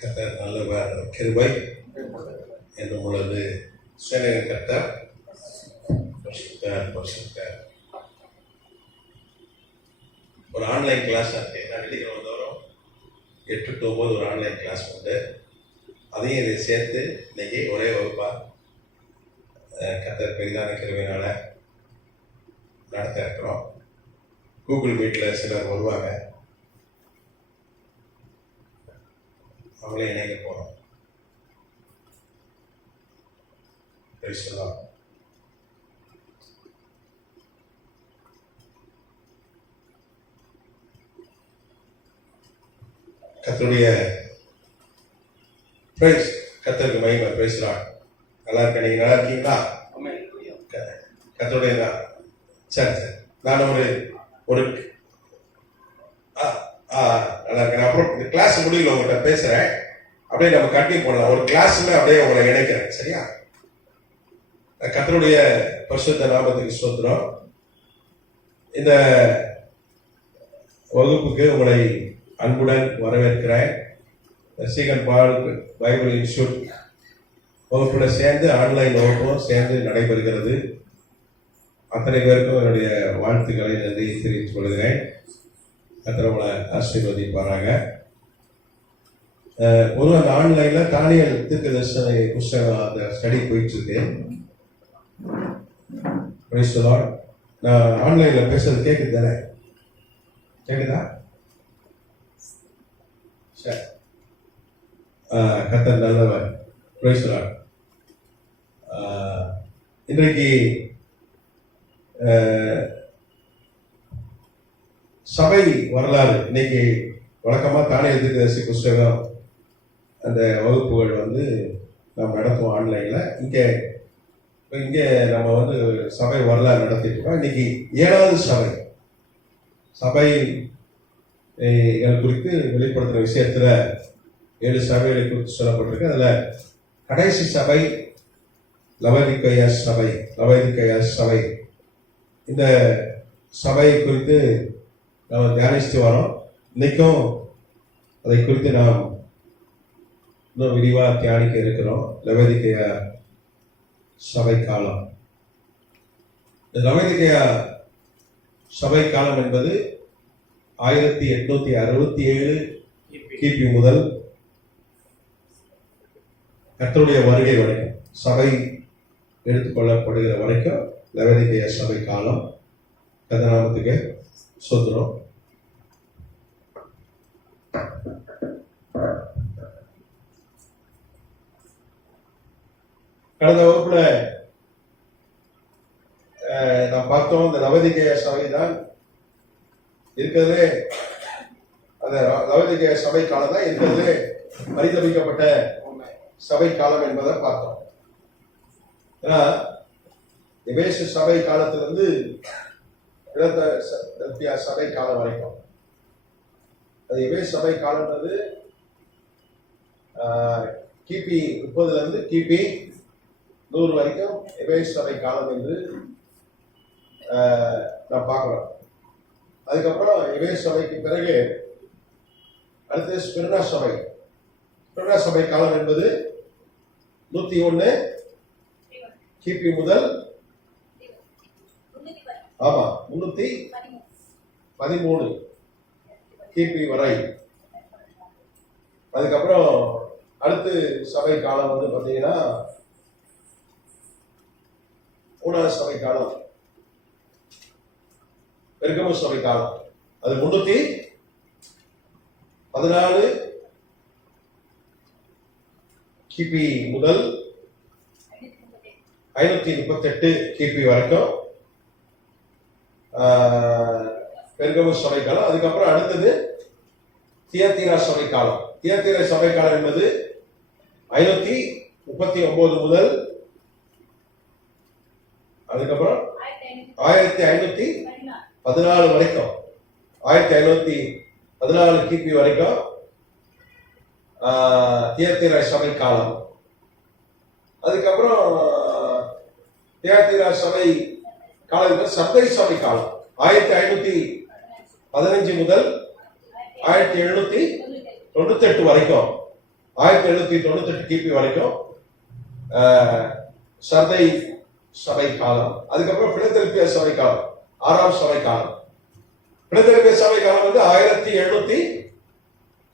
கர்த்தர் நல்லவர், கிருபை என்று உள்ளது. சேனையின் கர்த்தர் பரிசுத்தர். ஒரு ஆன்லைன் கிளாஸ் இருக்கு. நான் வெள்ளிக்கிழமை தோறும் 8 to 9 ஒரு ஆன்லைன் கிளாஸ் உண்டு. அதையும் இதை சேர்த்து இன்னைக்கு ஒரே வகுப்பா கர்த்தர் பெரிதான கிருபையினால நடத்த இருக்கிறோம். கூகுள் மீட்டில் சிலர் வருவாங்க, அவங்களே இணைக்க போகிறோம். பேசலாம். கர்த்தருடைய பிரைஸ், கர்த்தருக்கு மகிமை. பேசலாம். நல்லா இருக்க, நீங்க நல்லா இருக்கீங்களா? கர்த்தருடைய சரி சரி. நான் ஒரு நல்லா இருக்கேன். அப்புறம் இந்த கிளாஸ் முடியல உங்கள்கிட்ட பேசுறேன். அப்படியே நம்ம கண்டினியூ பண்ணலாம். ஒரு கிளாஸ்ல அப்படியே உங்களை இணைக்கிறேன். சரியா? கர்த்தருடைய பரிசுத்த நாமத்துக்கு ஸ்தோத்திரம். இந்த வகுப்புக்கு உங்களை அன்புடன் வரவேற்கிறேன். சீகன் பால் பைபிள் இன்ஸ்டியூட் வகுப்புல சேர்ந்து ஆன்லைன் வகுப்பும் சேர்ந்து நடைபெறுகிறது. அத்தனை பேருக்கும் என்னுடைய வாழ்த்துக்களை நன்றி தெரிவித்துக் கொள்கிறேன். கர்த்தரை ஆசீர்வதிப்பாராங்க. பொதுவாக அந்த ஆன்லைன்ல தானியல் தீர்க்கதரிசன புஸ்தகம் அந்த ஸ்டடி போயிட்டு இருக்கு. நான் ஆன்லைன்ல பேசுறது கேக்குது தானே? கேக்குதா? சரி. கர்த்தர் நல்லவர். இன்றைக்கு சபை வரலாறு. இன்னைக்கு வழக்கமா தானியல் தீர்க்கதரிசி புஸ்தகம் அந்த வகுப்புகள் நம்ம நடத்துவோம் ஆன்லைன்ல. இங்கே நம்ம சபை வரலாறு நடத்திட்டு இருக்கோம். இன்னைக்கு 7வது சபை குறித்து வெளிப்படுத்துற விஷயத்துல 7 சபைகளை குறித்து சொல்லப்பட்டிருக்கு. அதுல கடைசி சபை லவோதிக்கேயா சபை. இந்த சபை குறித்து நாம் தியானிச்சுட்டு வரோம். இன்னைக்கும் அதை குறித்து நாம் இன்னும் விரிவாக தியானிக்க இருக்கிறோம். லவோதிக்கேயா சபை காலம். இந்த லவோதிக்கேயா சபை காலம் என்பது 1867 கிபி முதல் கர்த்தருடைய வருகை வரைக்கும், சபை எடுத்துக்கொள்ளப்படுகிற வரைக்கும் லவோதிக்கேயா சபை காலம். கர்த்தநாமத்துக்கு ஸ்தோத்திரம். கடந்த வகுப்புல நாம் பார்த்தோம், இந்த லவோதிக்கேயா சபை தான் இருக்கிறதுலே, அந்த லவோதிக்கேயா சபை காலம் தான் இருக்கிறதுலே பரிதபிக்கப்பட்ட சபை காலம் என்பதை பார்த்தோம். ஏன்னா எபேசு சபை காலத்திலிருந்து சபை காலம் வரைக்கும், அது எபேசு சபை காலம்ன்றது கிபி 30 இருந்து கிபி 100 வரைக்கும் எபேசு சபை காலம் என்று நாம் பார்க்கிறோம். அதுக்கப்புறம் எபேசு சபைக்கு பிறகு அடுத்து ஸ்மிர்னா சபை காலம் என்பது 101 கிபி முதல் 313 கிபி வரை. அதுக்கப்புறம் அடுத்து சபை காலம் பார்த்தீங்கன்னா 3வது சபை காலம் பெர்கமு சபை காலம். அது 314 கிபி முதல் 538 கிபி வரைக்கும் பெர்கமு சபை காலம். அதுக்கப்புறம் அடுத்தது தியத்தீரா சபை காலம். தியத்தீரா சபை காலம் என்பது 539 முதல் அதுக்கப்புறம் 1514 வரைக்கும், 1514 கிபி வரைக்கும் தியத்தீரா சபை காலம். அதுக்கப்புறம் தியத்தீரா சபை காலம் சர்தை சபை காலம் 1515 முதல் 1798 வரைக்கும் 1798 கிபி வரைக்கும் சர்தை சபை காலம். அதுக்கப்புறம் பிலதெல்பியா சபை காலம், 6ஆம் சபை காலம். பிலதெல்பியா சபை காலம் வந்து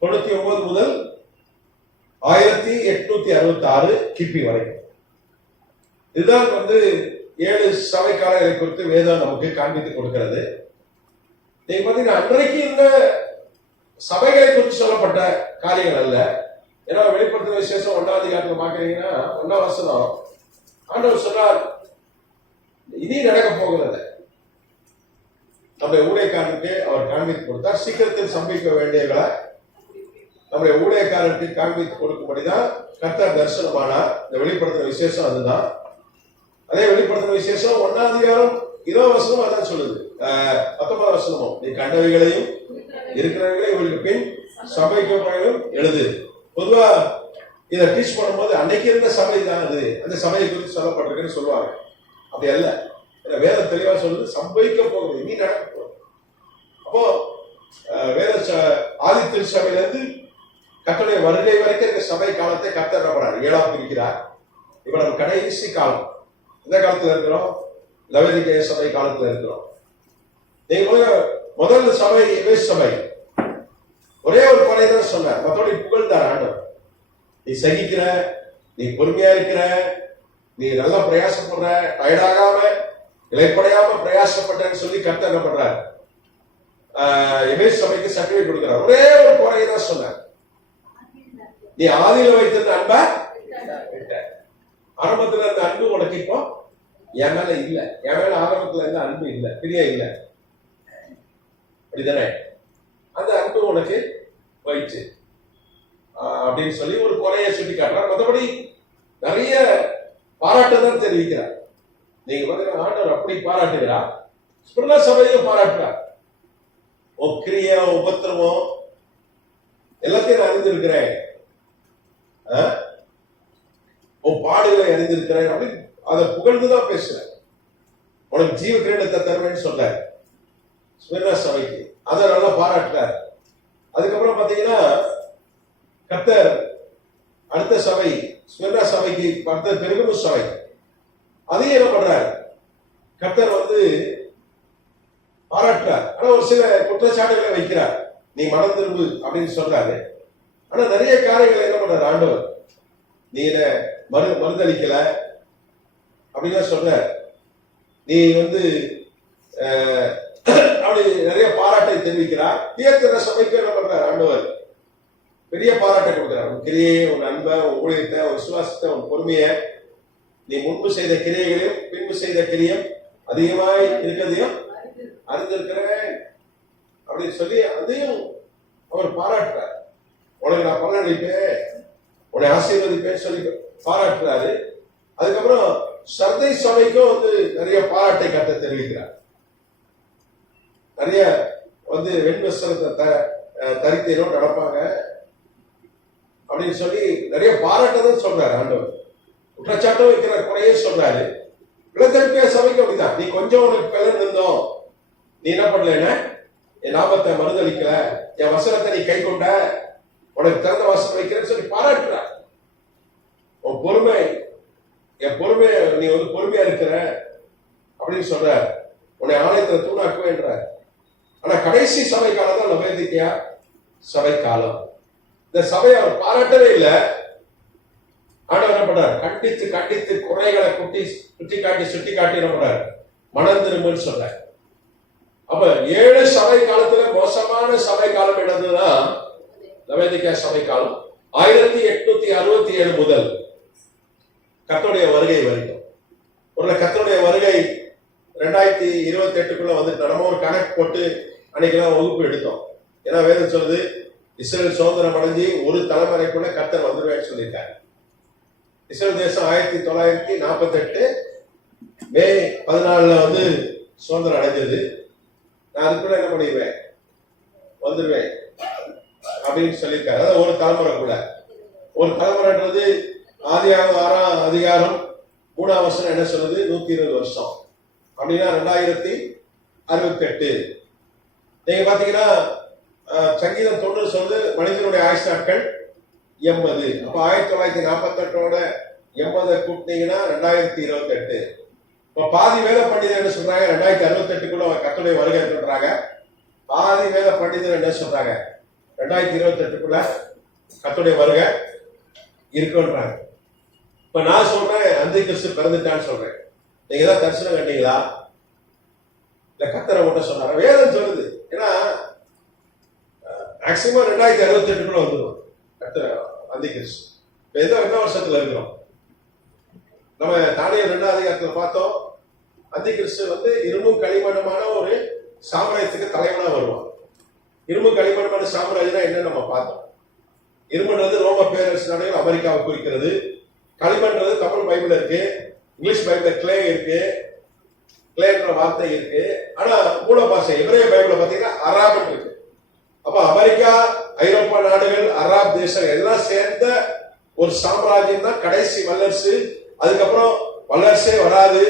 1799 முதல் 1866 கிபி வரைக்கும். இதுதான் வந்து 7 சபை காலங்களை குறித்து வேதம் நமக்கு காண்பித்து கொடுக்கிறது. நீங்க பாத்தீங்கன்னா அன்றைக்கு இந்த சபைகளை குறித்து சொல்லப்பட்ட காரியங்கள் அல்ல. ஏன்னா வெளிப்படுத்தின விசேஷம் 1ஆம் அதிகாரத்துல பாக்குறீங்கன்னா 1ஆம் வசனம் ஆண்டவர் சொன்னார், இனி நடக்க போகிறது நம்முடைய ஊழியக்காரனுக்கு அவர் காண்பித்து கொடுத்தார். சீக்கிரத்தில் சம்பவிக்க வேண்டியவர்களை நம்முடைய ஊழியக்காரனுக்கு காண்பித்து கொடுக்கும்படிதான் கர்த்தர் தரிசனமானார். இந்த வெளிப்படுத்தின விசேஷம் அதுதான். அதே வெளிப்படுத்தின விசேஷம் 1ஆம் அதிகாரம் 20 வசனம் அதான் சொல்லுது. 19 வசனமும், நீ கண்டவைகளையும் இருக்கிறவர்களையும் இவர்களுக்கு பின் சபைக்கும் எழுது. பொதுவா இதை டீச் பண்ணும்போது அன்னைக்கு இருந்த சபை தான் அது, அந்த சபையை குறித்து சொல்லப்பட்டிருக்குன்னு சொல்லுவாங்க. அப்படி அல்ல, வேதம் தெளிவா சொல்லுது சம்பவிக்க போகுது, இனி நடக்க போகுது. அப்போ வேத ஆதி திருச்சபையில இருந்து கர்த்தருடைய வருகை வரைக்கும் இந்த சபை காலத்தை கர்த்தர் நம்புறாரு, 7ஆம் பிரிக்கிறார். இப்ப நம்ம கடைசி காலம் இந்த காலத்துல இருக்கிறோம், லவோதிக்கேய சபை காலத்துல இருக்கிறோம். நீங்க முதல் சபை எபேசு சபை ஒரே ஒரு குறை தான் சொன்னார், மற்றபடி புகழ்ந்தார் ஆண்டவர். நீ சகிக்கிற, நீ பொறுமையா இருக்கிற, நீ நல்லா பிரயாசப்படுற, டயர்டாகாம இலைப்படையாம பிரயாசப்பட்டேன்னு சொல்லி கர்த்தர் என்ன பண்றார், எபேசு சபைக்கு சர்டிபிகேட் கொடுக்கிறார். ஒரே ஒரு குறையை தான் சொன்னார், நீ ஆதியில வைத்திருந்த அன்ப விட்ட. ஆரம்பத்துல இருந்த அன்பு உனக்கு இப்போ என் மேல இல்ல, என் மேல ஆரம்பத்துல இருந்த அன்பு இல்ல, பிரியா இல்ல, அப்படிதானே? அந்த அன்பு உனக்கு போயிடுச்சு அப்படின்னு சொல்லி ஒரு குறைய சுட்டி காட்டுறார். மற்றபடி நிறைய பாராட்டுதான் தெரிவிக்கிறார். நீங்க பாத்தீங்கன்னா ஆண்டவர் அப்படி பாராட்டுகிறார், ஸ்பிருனா சபையும் பாராட்டுறார். உன் கிரிய உபத்திரமம் எல்லாத்தையும் நான் அறிந்திருக்கிறேன், உன் பாடுகளை அறிந்திருக்கிறேன் அப்படின்னு அதை புகழ்ந்துதான் பேசுறேன். உனக்கு ஜீவ கிரீடத்தை தருவேன்னு சொல்ற ஸ்மிர்னா சபைக்கு, அதை நல்லா பாராட்டுறார். அதுக்கப்புறம் பாத்தீங்கன்னா கர்த்தர் அடுத்த சபை ஸ்மிர்னா சபைக்கு அடுத்த பெருகமு சபை, அதையும் என்ன பண்றார், கர்த்தர் வந்து பாராட்டுறார். ஆனா ஒரு சில குற்றச்சாட்டுகளை வைக்கிறார், நீ மனம் திரும்பு அப்படின்னு சொல்றாரு. ஆனா நிறைய காரியங்களை என்ன பண்றாரு ஆண்டவர், நீ இத மறுதளிக்கல அப்படின்னு சொல்ற, நீ வந்து அப்படி நிறைய பாராட்டை தெரிவிக்கிறார். தியேத்திர சபைக்கு என்ன பண்றார் ஆண்டவர், பெரிய பாராட்டை கொடுக்கிறார். உன் கிரியை, உன் அன்பை, உன் ஊழியத்தை, உன் விசுவாசத்தை, உன் பொறுமையை, நீ முன்பு செய்த கிரியைகளையும் பின்பு செய்த கிரியம் அதிகமாய் இருக்கிறதையும் அறிந்திருக்கிறேன் அப்படின்னு சொல்லி அதையும் அவர் பாராட்டுறார். உனக்கு நான் பலனளிப்பேன், உன்னை ஆசீர்வதிப்பேன் சொல்லி பாராட்டுறாரு. அதுக்கப்புறம் சர்தை சபைக்கும் வந்து நிறைய பாராட்டை கட்ட தெரிவிக்கிறார். நிறைய வந்து வெண்வஸ்திரத்தை தரித்தேனும் நடப்பாங்க அப்படின்னு சொல்லி நிறைய பாராட்டதான் சொல்றாரு ஆண்டவர். குற்றச்சாட்டம் வைக்கிற குறையே சொல்றாரு. பிலதெல்பியா சபைக்கு அப்படிதான், நீ கொஞ்சம் உனக்கு பலன் இருந்தோம், நீ என்ன பண்ணலன்னா என் லாபத்தை மறுதளிக்கல, என் வசனத்தை நீ கை கொண்ட, உனக்கு திறந்த வாசல் வைக்கிறேன்னு சொல்லி பாராட்டுற. உன் பொறுமை, என் பொறுமை, நீ வந்து பொறுமையா இருக்கிற அப்படின்னு சொல்ற, உன்னை ஆலயத்துல தூணாக்குவேன்ற. ஆனா கடைசி சபை காலம் தான் லவோதிக்கேயா சபை காலம். இந்த சபையை அவர் பாராட்டவே இல்லை. ஆண்டவர் என்ன பண்றாரு, கண்டித்து கண்டித்து குறைகளை சுட்டி காட்டி என்ன பண்றாரு, மனம் திரும்புன்னு சொல்ற. அப்ப 7 சபை காலத்துல மோசமான சபை காலம் என்னதுதான் லவோதிக்கேயா சபை காலம். 1867 முதல் கர்த்தருடைய வருகை வரைக்கும். ஒரு கர்த்தருடைய வருகை 2028 வந்துட்டு நம்ம ஒரு கணக்கு போட்டு அன்னைக்கெல்லாம் வகுப்பு எடுத்தோம். ஏன்னா வேதம் சொல்லுது, இஸ்ரேல் சுதந்திரம் அடைஞ்சி ஒரு தலைமுறைக்குள்ள கர்த்தர் வந்துருவேன்னு சொல்லியிருக்காரு. இஸ்ரேல் தேசம் 1948 மே 14 வந்து சுதந்திரம் அடைஞ்சது. நான் அதுக்குள்ள என்ன பண்ணிடுவேன், வந்துடுவேன் அப்படின்னு சொல்லியிருக்காரு. அதாவது ஒரு தலைமுறைக்குள்ள. ஒரு தலைமுறைன்றது ஆதியாகமம் 6ஆம் அதிகாரம் 3ஆம் வசனம் என்ன சொல்லுது, 120 வருஷம் அப்படின்னா 2068. நீங்க பாத்தீங்கன்னா சங்கீதம் 90 சொல்லுது மனிதனுடைய ஆயுசு நாட்கள் 80. அப்ப 1948ஓட 80 கூட்டினீங்கன்னா 2028. இப்ப பாதி வேத பண்டிதர் என்ன சொல்றாங்க? 2068க்குள்ள கர்த்தருடைய வருகை சொல்றாங்க. பாதி வேத பண்டிதர் என்ன சொல்றாங்க? 2028க்குள்ள கர்த்தருடைய வருகை இருக்குன்றாங்க. இப்ப நான் சொல்றேன் அந்தி கிறிஸ்து பிறந்துட்டான்னு சொல்றேன். நீங்க ஏதாவது தரிசனம் கண்டீங்களா? இல்ல கர்த்தரை மட்டும் சொன்னாங்க? வேதம் சொல்லுது. ஏன்னா மேக்சிமம் 2068க்குள்ள வந்துடும் கர்த்தர் அந்தி கிறிஸ்து. என்ன வருஷத்துல இருக்கிறோம்? நம்ம தானியேல் 2ஆம் அதிகாரத்துல பார்த்தோம். அந்தி கிறிஸ்து இரும்பும் களிமண்ணுமான ஒரு சாம்ராஜ்யத்துக்கு தலைவனா வருவான். இரும்பு களிமண்மான சாம்ராஜ்யம் என்ன நம்ம பார்த்தோம். இரும்புன்றது ரோம பேரரசு நாடுகள் அமெரிக்காவை குறிக்கிறது. களிமண்றது தமிழ் பைபிள் இருக்கு, இங்கிலீஷ் பைபிள் கிளே இருக்கு, கிளேன்ற வார்த்தை இருக்கு. ஆனா மூல பாஷை எபிரேய பைபிள் பாத்தீங்கன்னா அராப் இருக்கு. அப்ப அமெரிக்கா, ஐரோப்பா நாடுகள், அராப் தேசம் எல்லாம் சேர்ந்த ஒரு சாம்ராஜ்யம் தான் கடைசி வல்லரசு. அதுக்கப்புறம் வல்லரசே வராது.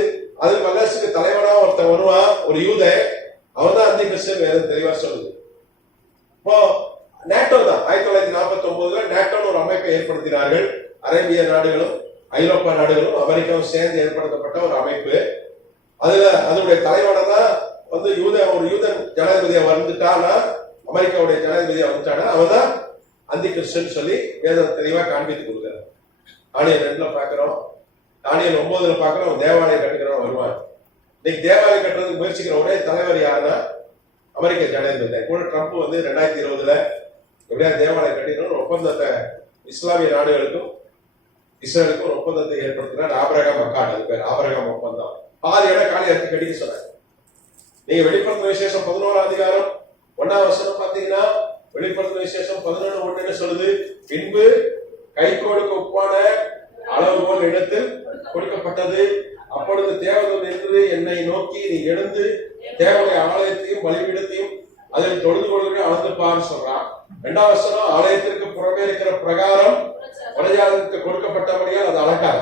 அது வல்லரசுக்கு தலைவனா ஒருத்தன் வருவான், ஒரு யூத. அவன் தான் அந்தி கிறிஸ்து வேதம் தெளிவா சொல்லுது. இப்போ நேட்டோ தான் 1949 நேட்டோன்னு ஒரு அமைப்பை ஏற்படுத்தினார்கள். அரேபிய நாடுகளும் ஐரோப்பா நாடுகளும் அமெரிக்காவும் சேர்ந்து ஏற்படுத்தப்பட்ட ஒரு அமைப்பு. அதுல அதனுடைய தலைவனை தான் ஒரு யூதன் ஜனாதிபதியா வந்துட்டானா, அமெரிக்காவுடைய ஜனாதிபதியா வந்துட்டானா அவன் தான் அந்தி கிறிஸ்துன்னு சொல்லி வேதம் தெளிவா காண்பித்து கொடுக்குறாரு. தானியேல் 2ல பாக்குறோம், தானியேல் 9ல பாக்குறோம். தேவாலயம் கட்டுகிறவன் வருவான். இன்னைக்கு தேவாலயம் கட்டுறதுக்கு முயற்சிக்கிற ஒரே தலைவர் யாருன்னா அமெரிக்க ஜனாதிபதி. கூட ட்ரம்ப் 2020ல எப்படியா தேவாலயம் கட்டிடணும் ஒப்பந்தத்தை இஸ்லாமிய நாடுகளுக்கும் இஸ்ரேலுக்கும் ஒரு ஒப்பந்தத்தை ஏற்படுத்தினார். ஆபிரகாம் அக்காட், அது பேர் ஆபிரகாம் ஒப்பந்தம். பாதி இடம் காலி எடுத்து கட்டிக்க சொன்னாங்க. நீங்க வெளிப்படுத்தின விசேஷம் 11ஆம் அதிகாரம் 1ஆம் வசனம் பாத்தீங்கன்னா வெளிப்படுத்தின விசேஷம் 11:1 சொல்லுது, பின்பு கைகோளுக்கு ஒப்பான அளவுகோல் இடத்தில் கொடுக்கப்பட்டது. அப்பொழுது தேவதூதன் என்று என்னை நோக்கி, நீ எழுந்து தேவனுடைய ஆலயத்தையும் பலிபீடத்தையும் அதில் தொழுது கொள்கிற அளந்து பார் சொல்றான். 2ஆம் வசனம், ஆலயத்திற்கு புறமே இருக்கிற பிரகாரம் பிரஜாதிக்கு கொடுக்கப்பட்டபடியால் அது அளக்காது.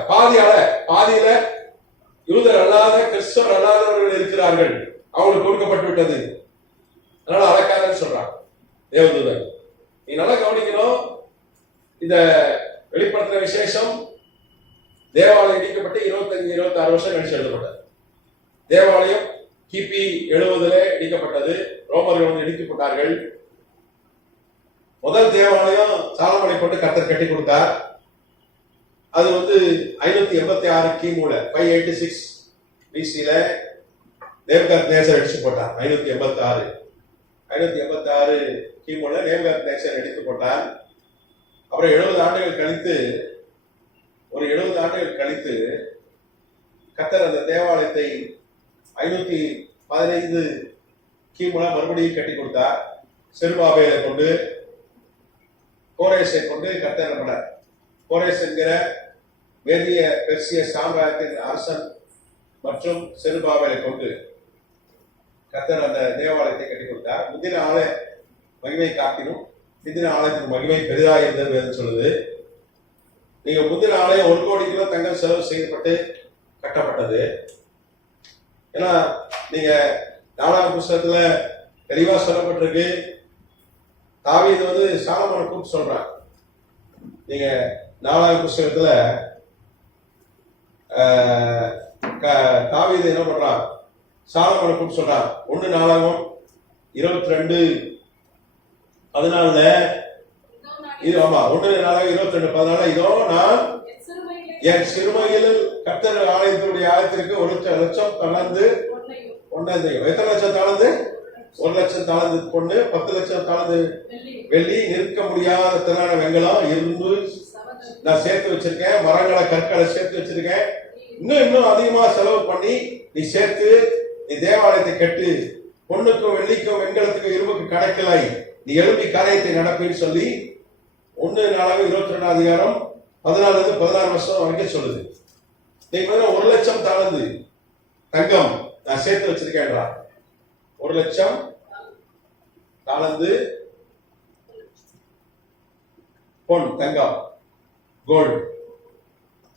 பாதியில யூதர் அல்லாத கிறிஸ்தவர் அல்லாதவர்கள் இருக்கிறார்கள், அவங்களுக்கு கொடுக்கப்பட்டு விட்டது, அதனால அளக்காதுன்னு சொல்றான் தேவதூதன். நீ நல்லா கவனிக்கணும். இந்த வெளிப்படுத்தின விசேஷம் தேவாலயம் இடிக்கப்பட்டு 25-26 வருஷம் கழிச்சு எழுதப்பட்டது. தேவாலயம் கிபி 70ல இடிக்கப்பட்டது. ரோமர்கள் இடிக்கப்பட்டார்கள். முதல் தேவாலயம் சாலமோனை கொண்டு கர்த்தர் கட்டி கொடுத்தார். அது 586 கிமுல 586 பிசில நேபுகாத்நேசர் அடிச்சு போட்டார். 586 கிமுல நேபுகாத்நேசர் அடித்து போட்டார். அப்புறம் 70 ஆண்டுகள் கழித்து கர்த்தர் அந்த தேவாலயத்தை 515 கிமுல மறுபடியும் கட்டி கொடுத்தார். செருபாபேலை கொண்டு கோரேசை கொண்டு கர்த்தர் பண்ணார். கோரேஸ் என்கிற வேதிய பெர்சிய சாம்ராஜ்யத்தின் அரசன் மற்றும் செருபாபேலை கொண்டு கர்த்தர் அந்த தேவாலயத்தை கட்டி கொடுத்தார். முந்தின ஆலய மகிமை காட்டினும் பிந்தின ஆலயத்தின் மகிமை பெரிதாக இருந்தது வேதம் சொல்லுது. நீங்க முந்தின ஆலயம் 1 கோடி கிலோ தங்கம் செலவு செய்யப்பட்டு கட்டப்பட்டது. ஏன்னா நீங்க 4ஆம் புஸ்தகத்துல தெளிவா சொல்லப்பட்டிருக்கு. தாவீது சாலமோனை கூப்பிட்டு சொல்றான். நீங்க 4ஆம் புஸ்தகத்துல தாவீது என்ன பண்றான்? சாலமோனை கூப்பிட்டு சொல்றான். 1 நாளாகமம் 22:14 இது 1 நாளாகமம் 22:14 இதோ நான் என் சிறுமையில் கர்த்தர் ஆலயத்தினுடைய ஆலயத்திற்கு 1 லட்சம் தளர்ந்து எத்தனை லட்சம் தாளந்து? 1 லட்சம் தாளந்து பொண்ணு, 10 லட்சம் தாளந்து வெள்ளி, நிற்க முடியாத திறனான வெங்கலம், இரும்பு நான் சேர்த்து வச்சிருக்கேன், மரங்களை கற்களை சேர்த்து வச்சிருக்கேன். இன்னும் அதிகமா செலவு பண்ணி நீ சேர்த்து நீ தேவாலயத்தை கட்டு, பொண்ணுக்கும் வெள்ளிக்கும் வெண்கலத்துக்கும் இரும்புக்கு கணக்கிலாய் நீ எழுப்பி காரியத்தை நடப்பின்னு சொல்லி 1 நாளாகமம் 22ஆம் அதிகாரம் 14-16 வருஷம் வரைக்கும் சொல்லுது. நீங்க 1 லட்சம் தாளந்து தங்கம் நான் சேர்த்து வச்சிருக்கேன்றா. 1 லட்சம் தாளந்து பொன் தங்கம் கோல்டு.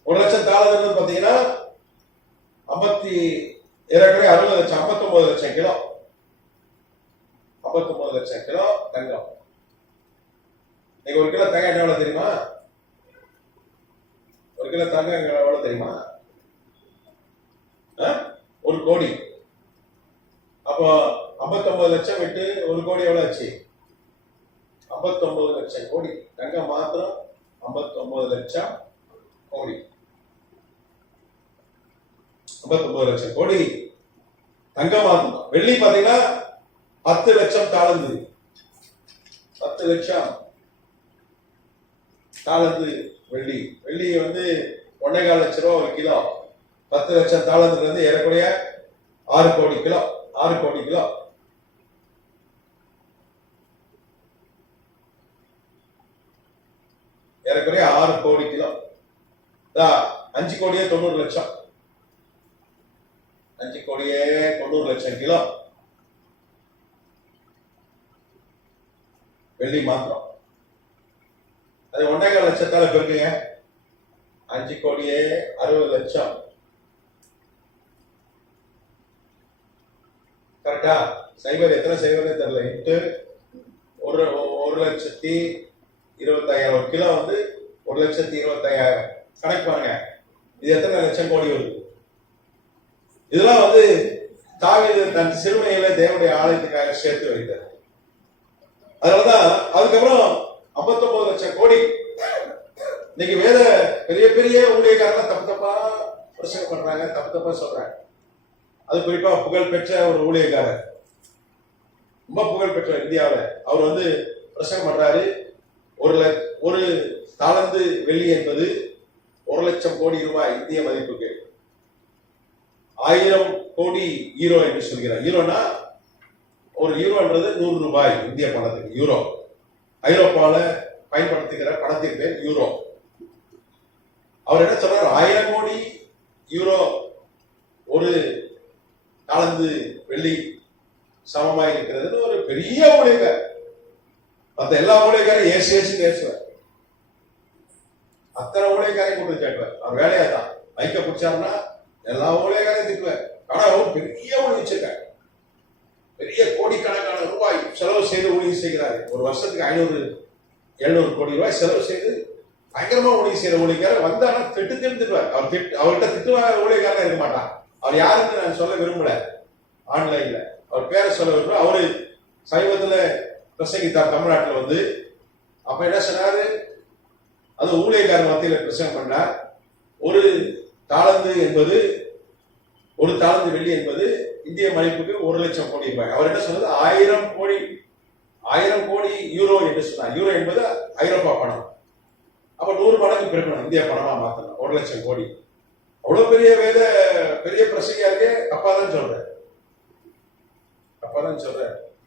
1 லட்சம் தாளந்து பாத்தீங்கன்னா 60 லட்சம் 59 லட்சம் கிலோ. 59 லட்சம் கிலோ தங்கம். நீங்க 1 கிலோ தங்கம் எவ்வளவு தெரியுமா? 59 லட்சம் கோடி. தங்கம் மாத்திரம் 59 லட்சம் கோடி. 59 லட்சம் கோடி தங்கம் மாத்திரம். வெள்ளி பாத்தீங்கன்னா 10 லட்சம் தாளந்து. 10 லட்சம் தாளந்து வெள்ளி. வெள்ளி வந்து 1.25 லட்சம் ரூபாய் ஒரு கிலோ. 10 லட்சம் தாளந்துல இருந்து ஏறக்குறைய 6 கோடி கிலோ. 6 கோடி கிலோ. ஏறக்குறைய 6 கோடி கிலோ. 5 கோடியே 90 லட்சம். 5 கோடியே 90 லட்சம் கிலோ வெள்ளி மாத்திரம். அது 1.25 லட்சத்தால பெருக்குங்க. 5 கோடியே 60 லட்சம். கரெக்டா? சைபர் எத்தனை சைபர்னே தெரியல. இன்ட்டு 1,25,000 ஒரு கிலோ வந்து 1,25,000 கணக்கு பாருங்க. இது எத்தனை லட்சம் கோடி வருது? இதெல்லாம் வந்து தாவீது தன் சிறுமையில தேவனுடைய ஆலயத்துக்காக சேர்த்து வைத்தார். அதனாலதான் அதுக்கப்புறம் 59 லட்சம் கோடி. இன்னைக்கு வேத பெரிய பெரிய ஊழியக்காரங்க தப்பு தப்பா பிரசங்கம் பண்றாங்க, தப்பு தப்பா சொல்றாங்க. அது குறிப்பா புகழ்பெற்ற ஒரு ஊழியக்காரர், ரொம்ப புகழ்பெற்ற இந்தியாவில், அவர் வந்து பிரசங்கம் பண்றாரு. ஒரு தாளந்து வெள்ளி என்பது 1 லட்சம் கோடி ரூபாய் இந்திய மதிப்புக்கு. 1000 கோடி யூரோ என்று சொல்கிறார். யூரோனா ஒரு யூரோன்றது 100 ரூபாய் இந்திய பணத்துக்கு. யூரோ ஐரோப்பால பயன்படுத்துகிற பணத்தின் பேர் யூரோ. அவர் என்ன சொல்றாரு? 1000 கோடி யூரோ ஒரு தாளந்து வெள்ளி சமமாய் இருக்கிறது. ஒரு பெரிய ஊழியக்கார். மற்ற எல்லா ஊழியக்காரும் ஏசு பேசுவார். அத்தனை ஊழியக்காரையும் கொண்டு கேட்பார். அவர் வேலையா தான். மைக்க பிடிச்சாருன்னா எல்லா ஊழியக்காரையும் திட்டுவார். ஆனா அவர் பெரிய ஊழி வச்சிருக்காரு. பெரிய கோடிக்கணக்கான ரூபாய் செலவு செய்து ஊழியம் செய்கிறாரு. ஒரு வருஷத்துக்கு 500-700 கோடி ரூபாய் செலவு செய்து பயங்கரமா ஊழியம் செய்யற ஊழியக்காரர் வந்தானா திட்டுவார். அவர்கிட்ட திட்டுவார ஊழியக்காரன் இருக்க மாட்டான். அவர் யாருன்னு நான் சொல்ல விரும்பல. ஆன்லைன்ல அவர் பேரை சொல்ல விரும்பல. அவரு சமீபத்துல பிரசங்கித்தார் தமிழ்நாட்டில் வந்து. அப்ப என்ன சொன்னாரு? அது ஊழியக்காரர் மத்தியில பிரசங்கம் பண்ணார். ஒரு தாளந்து வெள்ளி என்பது இந்திய மதிப்புக்கு 1 லட்சம் கோடி ரூபாய். அவர் என்ன சொன்னது? 1000 கோடி யூரோ என்று சொன்னார். யூரோ என்பது ஐரோப்பா பணம். அப்ப 100 மடங்கு பெருக்கணும், இந்திய பணமா மாத்தணும். 1 லட்சம் கோடி. அவ்வளவு பெரிய பிரசங்கியா இருக்கே. தப்பாதான் சொல்றேன்.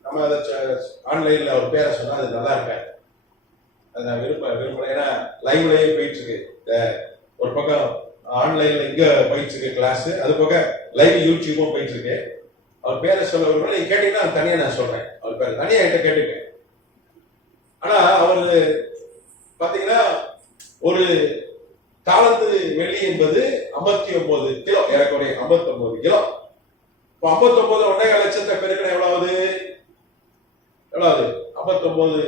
நம்ம அதை ஆன்லைன்ல அவர் பேரை சொன்னா அது நல்லா இருக்காது. அது நான் விரும்புறேன். ஏன்னா லைவ்லயே போயிட்டு இருக்கு. ஒரு பக்கம் ஆன்லைன்ல இங்க போயிட்டு இருக்கு கிளாஸ், அது போக லைவ் யூடியூபும் போயிட்டு இருக்கு. அவர் பேரை சொல்ல விரும்புறேன். நீங்க கேட்டீங்கன்னா தனியா நான் சொல்றேன். அவர் பேர் தனியா என்கிட்ட கேட்டுக்க. ஆனா அவரு பாத்தீங்கன்னா ஒரு தாளந்து வெள்ளி என்பது 59 கிலோ. ஏறக்குறைய 59 கிலோ. 59 1.25 லட்சத்தை பெருக்கின எவ்வளவு? 59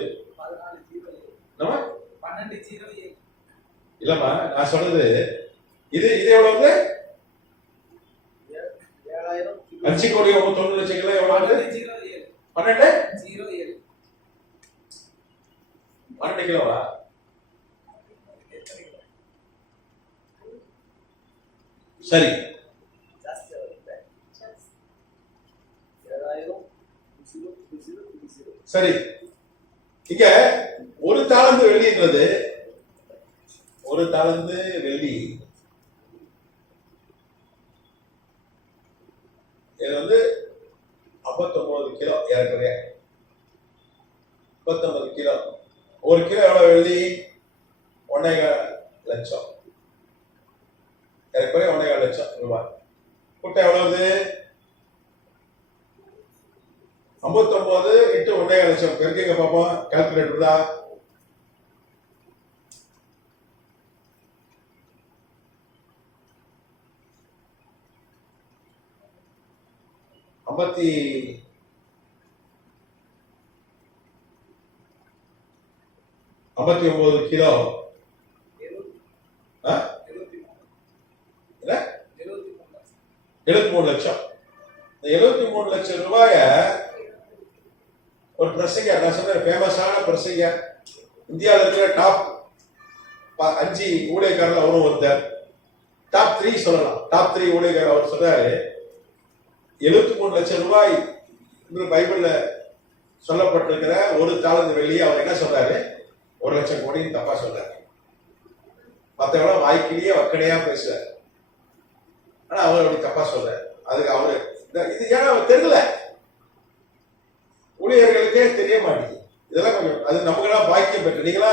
இல்லம்மா, நான் சொல்றது இது எவ்வளவு? 5 கோடி 90 லட்சம் கிலோ எவ்வளவு? 12 கிலோவா? சரி, சரி. இங்க ஒரு தாளந்து வெள்ளின்றது, ஒரு தாளந்து வெள்ளி இது வந்து 59 கிலோ. ஏறக்குறைய 59 கிலோ. ஒரு கிலோ எவ்வளவு வெள்ளி? 1.25 லட்சம். ஏறக்குறைய 1.25 லட்சம் ரூபாய். குட்டை எவ்வளவு? 59 × 1.25 லட்சம். பெருக்கீங்க பாப்போம். கால்குலேட்டர் தான். ஐம்பத்தி 59 கிலோ. 73 லட்சம். இந்த 73 லட்சம் ரூபாய ஒரு பிரசங்கர், நான் சொன்ன ஃபேமஸான பிரசங்கர், இந்தியாவில் இருக்கிற டாப் 5 ஊழியக்காரர்கள் அவரும் ஒருத்தர். டாப் 3 சொல்லலாம். டாப் 3 ஊழியக்காரர். அவர் சொல்றாரு 73 லட்சம் ரூபாய் என்று பைபிள்ல சொல்லப்பட்டிருக்கிற ஒரு தாளந்து வெள்ளியை அவர் என்ன சொல்றாரு, 1 லட்சம் கோடின்னு தப்பா சொல்றாரு. மற்றவங்க வாய்க்கிலேயே வக்கடையா பேசுறாரு. ஆனா அவர் அப்படி தப்பா சொல்றாரு. அதுக்கு அவரு இது ஏன்னா அவர் தெரியல, ஊழியர்களுக்கே தெரிய மாட்டேங்குது. இதெல்லாம் கொஞ்சம் அது நமக்கெல்லாம் பாக்கியம் பெற்று, நீங்களா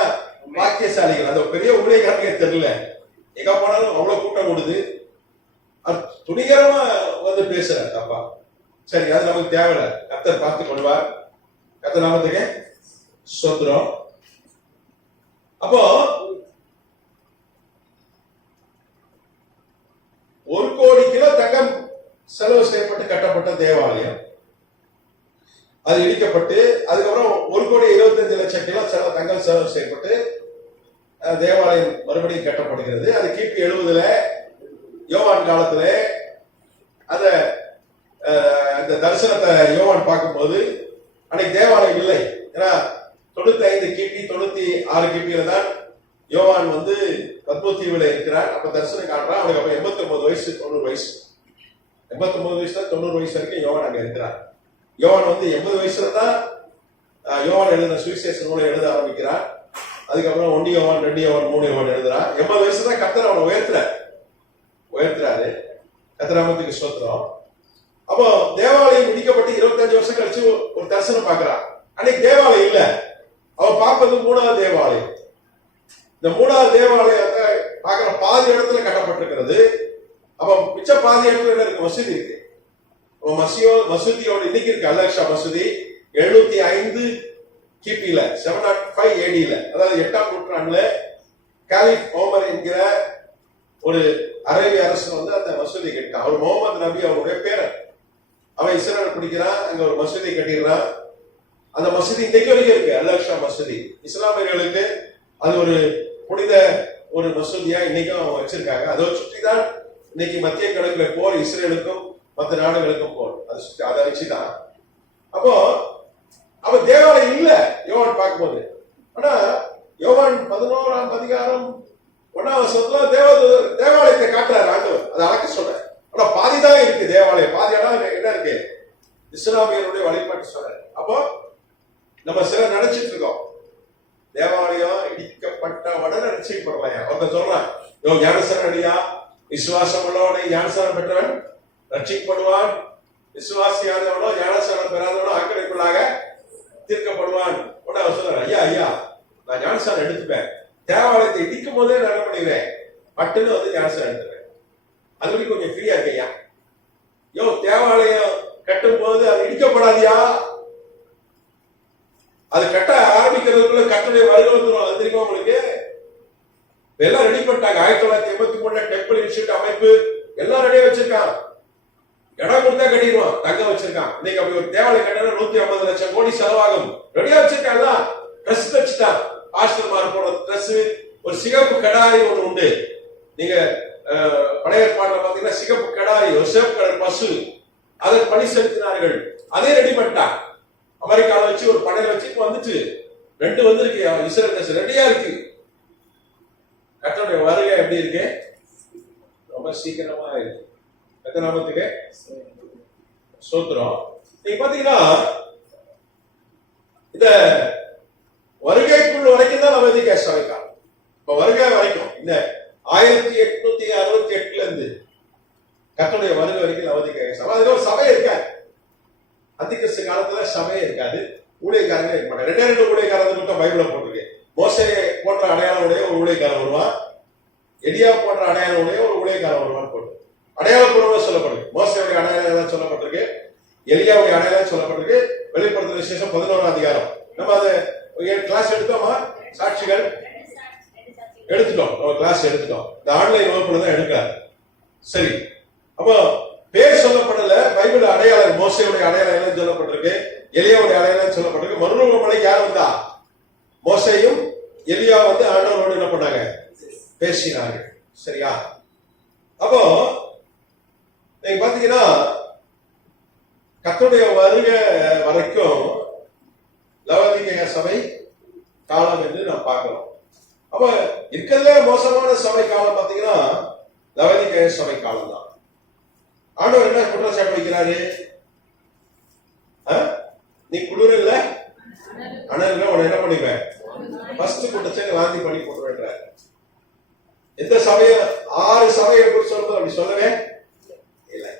பாக்கியசாலிகள். அந்த பெரிய ஊழியக்காரனுக்கே தெரியல. எங்க போனாலும் அவ்வளவு கூட்டம் கொடுது, துணிகரமா வந்து பேசுற தப்பா. சரி, அது நமக்கு தேவையில்லை. கர்த்தர் பார்த்துக் கொள்வார். கர்த்தர் நாமத்துக்கு ஸ்தோத்திரம். அப்போ 1 கோடி கிலோ தங்கம் செலவு செய்யப்பட்டு கட்டப்பட்ட தேவாலயம், அது இடிக்கப்பட்டு அதுக்கப்புறம் 1,25,00,000 கிலோ தங்கம் செலவு செய்யப்பட்டு தேவாலயம் மறுபடியும் கட்டப்படுகிறது. அது கிபி 70ல யோவான் காலத்துல அந்த தரிசனத்தை யோவான் பார்க்கும்போது அன்னைக்கு தேவாலயம் இல்லை. ஏன்னா 95 கிபி 96 கிபியில தான் யோவான் வந்து பத்மதீவுல இருக்கிறார். அப்ப தரிசனம் காட்டுறான். அவனுக்கு அப்ப 89 வயசு 90 வயசு 89 வயசுல 90 வயசு வரைக்கும் யோவான் அங்க இருக்கிறார். யோவான் வந்து 80 வயசுல தான் யோவான் எழுதின சுவிசேஷ நூலை எழுத ஆரம்பிக்கிறார். அதுக்கப்புறம் 1 யோவான் 2 யோவான் 3 யோவான் எழுதுறான். 80 வயசுல தான் கர்த்தர் அவனை உயர்த்துறாரு. கர்த்தர் நாமத்துக்கு ஸ்தோத்திரம். அப்போ தேவாலயம் இடிக்கப்பட்டு 25 வருஷம் கழிச்சு ஒரு தரிசனம் பார்க்கிறான். அன்னைக்கு தேவாலயம் இல்ல. அவன் பார்ப்பது 3வது தேவாலயம். இந்த 3வது தேவாலயத்தை பார்க்கிற பாதி இடத்துல கட்டப்பட்டிருக்கிறது. அப்ப மிச்ச பாதி இடத்துல என்ன இருக்கு? மசூதி இருக்கு. மசூதியோட இன்னைக்கு இருக்கு அல்-அக்ஸா மசூதி 705 கிபில 705 AD-ல, அதாவது 8ஆம் நூற்றாண்டுல காலிஃப் ஓமர் என்கிற ஒரு அரேபிய அரசன் வந்து அந்த மசூதி கட்டான். அவர் முகமது நபி அவருடைய பேரன். அவன் இஸ்ரேல் பிடிக்கிறான், அங்க ஒரு மசூதி கட்டிடுறான். அந்த மசூதி இன்னைக்கு வரைக்கும் இருக்கு, அல்-அக்ஸா மசூதி. இஸ்லாமியர்களுக்கு அது ஒரு புனித ஒரு மசூதியா இன்னைக்கும் வச்சிருக்காங்க. அதை சுற்றிதான் இன்னைக்கு மத்திய கிழக்குல போர், இஸ்ரேலுக்கும் மற்ற நாடுகளுக்கும் போர். அதை வச்சுதான். அப்போ அவன் தேவாலயம் இல்ல யோவான் பார்க்கும்போது. ஆனா யோவான் 11ஆம் அதிகாரம் 1ஆம் வசனத்துல தேவாலயத்தை காட்டுறாரு ஆண்டவர். அதை அளக்க சொல்ற. ஆனா பாதிதான் இருக்கு தேவாலயம். பாதி இடம் என்ன இருக்கு? இஸ்லாமியருடைய வழிபாட்டு சொல்றாரு. அப்போ நம்ம சிலர் நினைச்சிட்டு இருக்கோம் தேவாலயம் இடிக்கப்பட்ட உடனே ரட்சிக்கப்படலையா. ஒருத்தர் சொல்றான், ஞானஸ்தானம் அடியா, விசுவாசம் உள்ளவனை ஞானஸ்தானம் பெற்றவன் ரட்சிக்கப்படுவான், விசுவாசியானவனோ ஞானஸ்தானம் பெறாதவனோ ஆக்கிரமிப்புள்ளாக தீர்க்கப்படுவான். உடனே அவர் சொல்றாரு, ஐயா நான் ஞானஸ்தானம் எடுத்துப்பேன், தேவாலயத்தை இடிக்கும் போதே நான் என்ன பண்ணிடுறேன், பட்டுன்னு வந்து ஞானஸ்தானம் எடுத்துப்பேன். அது வரைக்கும் கொஞ்சம் ஃப்ரீயா இருக்கையா. தேவாலயம் கட்டும் போது அது இடிக்கப்படாதியா, அது கட்ட ஆரம்பிக்கிறதுக்குள்ள கட்டளை வருகை வந்துடும். தெரியுமா உங்களுக்கு? எல்லாம் ரெடி பண்ணிட்டாங்க. 1983 டெம்பிள் இன்ஸ்டியூட் அமைப்பு எல்லாம் ரெடியா வச்சிருக்கான். இடம் கொடுத்தா கட்டிடுவான், தங்க வச்சிருக்கான். இன்னைக்கு அப்படி ஒரு தேவாலயம் கட்டினா 150 லட்சம் கோடி செலவாகும். ரெடியா வச்சிருக்காங்க. ட்ரெஸ் வச்சுட்டான். ஆசிரியர் போற ட்ரெஸ், ஒரு சிகப்பு கடாரி ஒண்ணு உண்டு. நீங்க பழைய ஏற்பாடுல பாத்தீங்கன்னா சிகப்பு கடாரி, ஒரு சிவப்பு கலர் பசு, அதை பணி செலுத்தினார்கள். அதே ரெடி பண்ணிட்டான். அமெரிக்காவில் வச்சு ஒரு படையில வச்சு வந்துச்சு. 2 வந்திருக்கு. இஸ்ரேல் ட்ரெஸ் ரெடியா இருக்கு. கர்த்தருடைய வருகை எப்படி இருக்கு? ரொம்ப சீக்கிரமா இருக்கு. கர்த்தர் நாமத்துக்கு ஸ்தோத்திரம். நீங்க பாத்தீங்கன்னா இந்த வருகைக்குள்ள வரைக்கும் தான் நம்ம எதுக்கு சமைக்கலாம். இப்ப வருகை வரைக்கும் இந்த 1868ல இருந்து கர்த்தருடைய வருகை வரைக்கும் அவதிக்க அதுல ஒரு சபை இருக்காது. அந்திகிறிஸ்து காலத்துல சபையே இருக்காது, ஊழியக்காரங்க இருக்க மாட்டாங்க. 2 ஊழியக்காரங்க மட்டும் பைபிள்ல போட்டிருக்கு. மோசே போன்ற அடையாளம் உடைய ஒரு ஊழியக்காரன் வருவான், எலியா போன்ற அடையாளம் உடைய ஒரு ஊழியக்காரன் வருவான் போட்டு அடையாளப்பூர்வம் சொல்லப்பட்டிருக்கு. மோசையுடைய அடையாளம் சொல்லப்பட்டிருக்கு, எலியாவுடைய அடையாளம் சொல்லப்பட்டிருக்கு. வெளிப்படுத்துற விசேஷம் 11ஆம் அதிகாரம். நம்ம அதை கிளாஸ் எடுத்தோமா? சாட்சிகள் எடுத்துட்டோம். நம்ம கிளாஸ் எடுத்துட்டோம். இந்த ஆன்லைன் வகுப்புல தான் எடுக்கிறார். சரி, அப்போ பேர் சொல்லப்படல. பைபிள் அடையாளம், மோசையுடைய அடையாளம் சொல்லப்பட்டிருக்கு, எலியாவுடைய அடையாளம் சொல்லப்பட்டிருக்கு. மறுரூபமலை யார் வந்தா? மோசையும் எலியா வந்து ஆண்டவரோடு என்ன பண்ணாங்க? பேசினாங்க. சரியா? அப்போ நீங்க பாத்தீங்கன்னா கர்த்தருடைய வருகை வரைக்கும் சபை காலம் என்று நாம் பார்க்கிறோம். அப்ப இருக்கிறதுல மோசமான சபை காலம் பாத்தீங்கன்னா லவோதிக்கேய சபை காலம் தான். ஆண்டவர் என்ன குற்றச்சாட்டு வைக்கிறாரு? நீ குளிர் இல்ல அனல் உன்னை என்ன பண்ணிப்பேன் ஃபர்ஸ்ட் குற்றச்சாட்டு வாந்தி பண்ணி போட்டுறாரு. எந்த சபையை 6 சபையை குறித்து சொல்லும்போது அப்படி சொல்லவே இல்லை.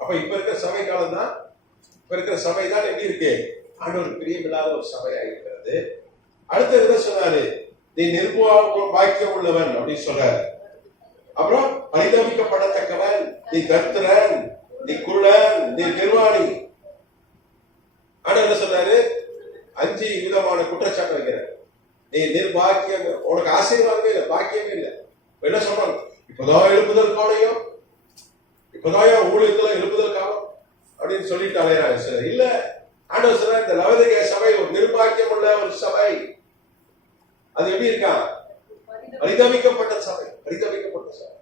அப்ப இப்ப இருக்கிற சபை காலம் தான், இப்ப இருக்கிற சபை தான் எப்படி இருக்கு? ஆண்டவர் பிரியமில்லாத ஒரு சபையா இருக்கிறது. அடுத்தது என்ன சொன்னாரு? நீ பாக்கியம் உள்ளவன் அப்படின்னு சொல்றாரு. அப்புறம் பரிதவிக்கப்படத்தக்கவன், நீ தரித்திரன், நீ குருடன், நீ நிர்வாணி. ஆனா என்ன சொல்றாரு? 5 விதமான குற்றச்சாட்டு வைக்கிறார். நீ நிர்பாக்கியம், உனக்கு ஆசீர்வாதமே இல்லை, பாக்கியமே இல்லை. என்ன சொல்றாங்க? இப்பதான் எழுப்புதல் காலையும், இப்பதான் ஊழியத்துல எழுப்புதல் காலம் அப்படின்னு சொல்லிட்டு அலையறாங்க சிலர். இல்ல, ஆண்டவர் சொல்ற இந்த லவோதிக்கேய சபை ஒரு நிர்பாக்கியம் உள்ள ஒரு சபை. அது எப்படி இருக்கா? பரிதவிக்கப்பட்ட சபை, பரிதவிக்கப்பட்ட சபை.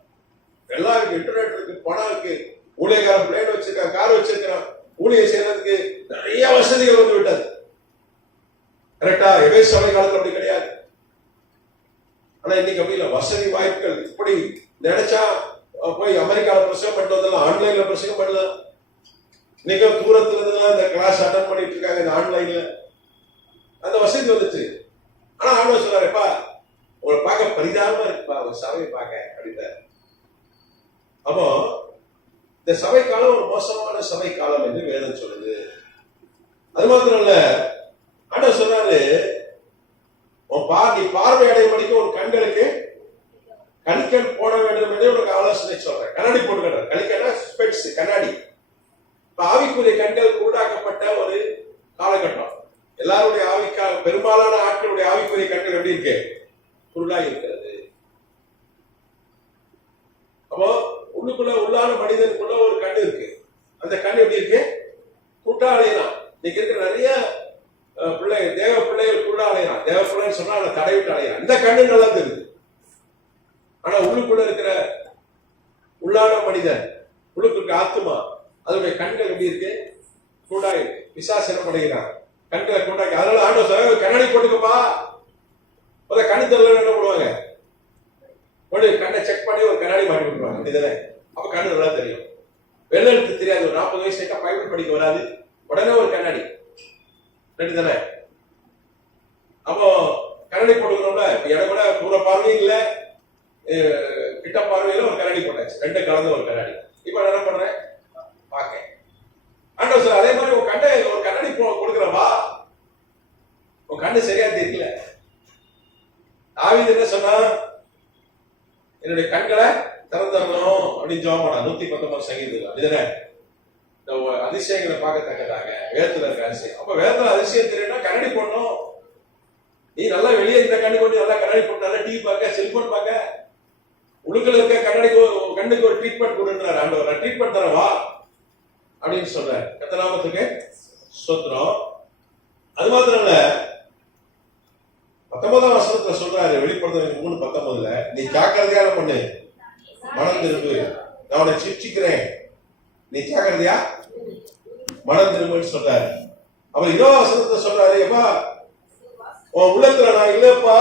எல்லாம் இருக்கு, இன்டர்நெட் இருக்கு, பணம் இருக்கு, ஊழியக்காரன் பிளேன் வச்சிருக்கான், கார் வச்சிருக்கான், ஊழியர் செய்யறதுக்கு நிறைய வசதிகள் வந்து விட்டது. கரெக்டா? எபேசு சபை காலத்துல அப்படி கிடையாது. ஆனா இன்னைக்கு அப்படி இல்லை. வசதி வாய்ப்புகள் இப்படி நினைச்சா போய் அமெரிக்கால பிரசங்கம் பண்ணிட்டு வந்தலாம், ஆன்லைன்ல பிரசங்கம் பண்ணலாம். இன்னைக்கு தூரத்துல இருந்து இந்த கிளாஸ் அட்டன் பண்ணிட்டு இருக்காங்க இந்த ஆன்லைன்ல. அந்த வசதி வந்துச்சு. ஆனா ஆண்டவர் சொல்றாருப்பா, உங்களை பார்க்க பரிதாபமா இருக்குப்பா ஒரு சபையை பார்க்க அப்படின்றாரு. அப்போ இந்த சபை காலம் ஒரு மோசமான சபை காலம் என்று வேதம் சொல்லுது. அது மாத்திரம் இல்ல, ஆண்டவர் சொன்னாரு, நீ பார்வை அடைய படிக்க ஒரு கண்களுக்கு கணிக்கல் போட வேண்டும் என்று உனக்கு ஆலோசனை சொல்றேன். கண்ணாடி போட்டுக்கிற கணிக்கனா ஸ்பெக்ஸ் கண்ணாடி. ஆவிக்குரிய கண்கள் கூடாக்கப்பட்ட ஒரு காலகட்டம். எல்லாருடைய பெரும்பாலான ஆட்களுடைய ஆவிக்குரிய கண்கள் எப்படி இருக்கு? குருடாய் இருக்கிறது. அப்போ உள்ளான மனிதனுக்குள்ள ஒரு கண்ணு இருக்கு. அந்த கண் எப்படி இருக்கு? குருடா அலையலாம். இன்னைக்கு இருக்கிற நிறைய தேவ பிள்ளைகள் குருடா அலையலாம். தேவ பிள்ளைன்னு சொன்னா அதை தடைவிட்டு அலையலாம். இந்த கண்ணு நல்லா தெரியுது. ஆனா உள்ளுக்குள்ள இருக்கிற உள்ளான மனிதன், உள்ளுக்கு இருக்க ஆத்துமா, அதனுடைய கண்கள் எப்படி இருக்கு? குருடாய் இருக்கு. பிசாசு என்ன பண்ணுகிறான்? கண்களை கொண்டாக்கி. அதனால ஆண்டவர் சொல்ற கண்ணாடி போட்டுக்கப்பா. கண்ணு தெரியல என்ன பண்ணுவாங்க? கண்ணை செக் பண்ணி ஒரு கண்ணாடி மாட்டி விட்டுருவாங்க. அப்படிதானே? அப்ப கண்ணு நல்லா தெரியும். வெள்ள எழுத்து தெரியாது. ஒரு 40 வயசு கேட்டா பைபிள் படிக்க வராது. உடனே ஒரு கண்ணாடி. தானே? அப்போ கண்ணாடி போட்டுக்கிறோம்ல. எனக்கு கூட தூர பார்வையும் இல்லை, கிட்ட பார்வையில ஒரு கண்ணாடி போட்டாச்சு. 2 கலந்து ஒரு கண்ணாடி. இப்ப என்ன பண்றேன்? பாக்க ஆண்டவர் சொல்ற அதே மாதிரி உன் கண்ணை ஒரு கண்ணாடி கொடுக்கிறவா, உன் கண்ணு சரியா தெரியல. தாவீது என்ன சொன்னா? என்னுடைய கண்களை திறந்துடணும் அப்படின்னு ஜெபம் பண்ணா. 119 சங்கீதம். அப்படிதானே? அதிசயங்களை பார்க்கத்தக்கதாக வேதத்துல இருக்க அதிசயம். அப்ப வேதத்துல அதிசயம் தெரியும்னா கண்ணாடி போடணும். நீ நல்லா வெளியே இந்த கண்ணு கொண்டு நல்லா கண்ணாடி போட்டு நல்லா டிவி பார்க்க, செல்போன் பார்க்க, உழுக்கல இருக்க கண்ணுக்கு ஒரு ட்ரீட்மெண்ட் கொடுன்றாரு ஆண்டவர். ட்ரீட்மெண்ட் தரவா அப்படின்னு சொல்ற. கர்த்தநாமத்துக்கு ஸ்தோத்திரம். அது மாத்திரம் இல்ல, 19ஆம் வசனத்துல சொல்றாரு, வெளிப்படுத்துறது 3:19, நீ ஜாக்கிரதையான பண்ணு, மனம் திரும்பு, நான் உன்னை சிரிச்சிக்கிறேன், நீ ஜாக்கிரதையா மனம் திரும்புன்னு சொல்றாரு. அவர் 20ஆம் வசனத்துல சொல்றாரு, எப்பா உன் உள்ளத்துல நான் இல்லப்பா,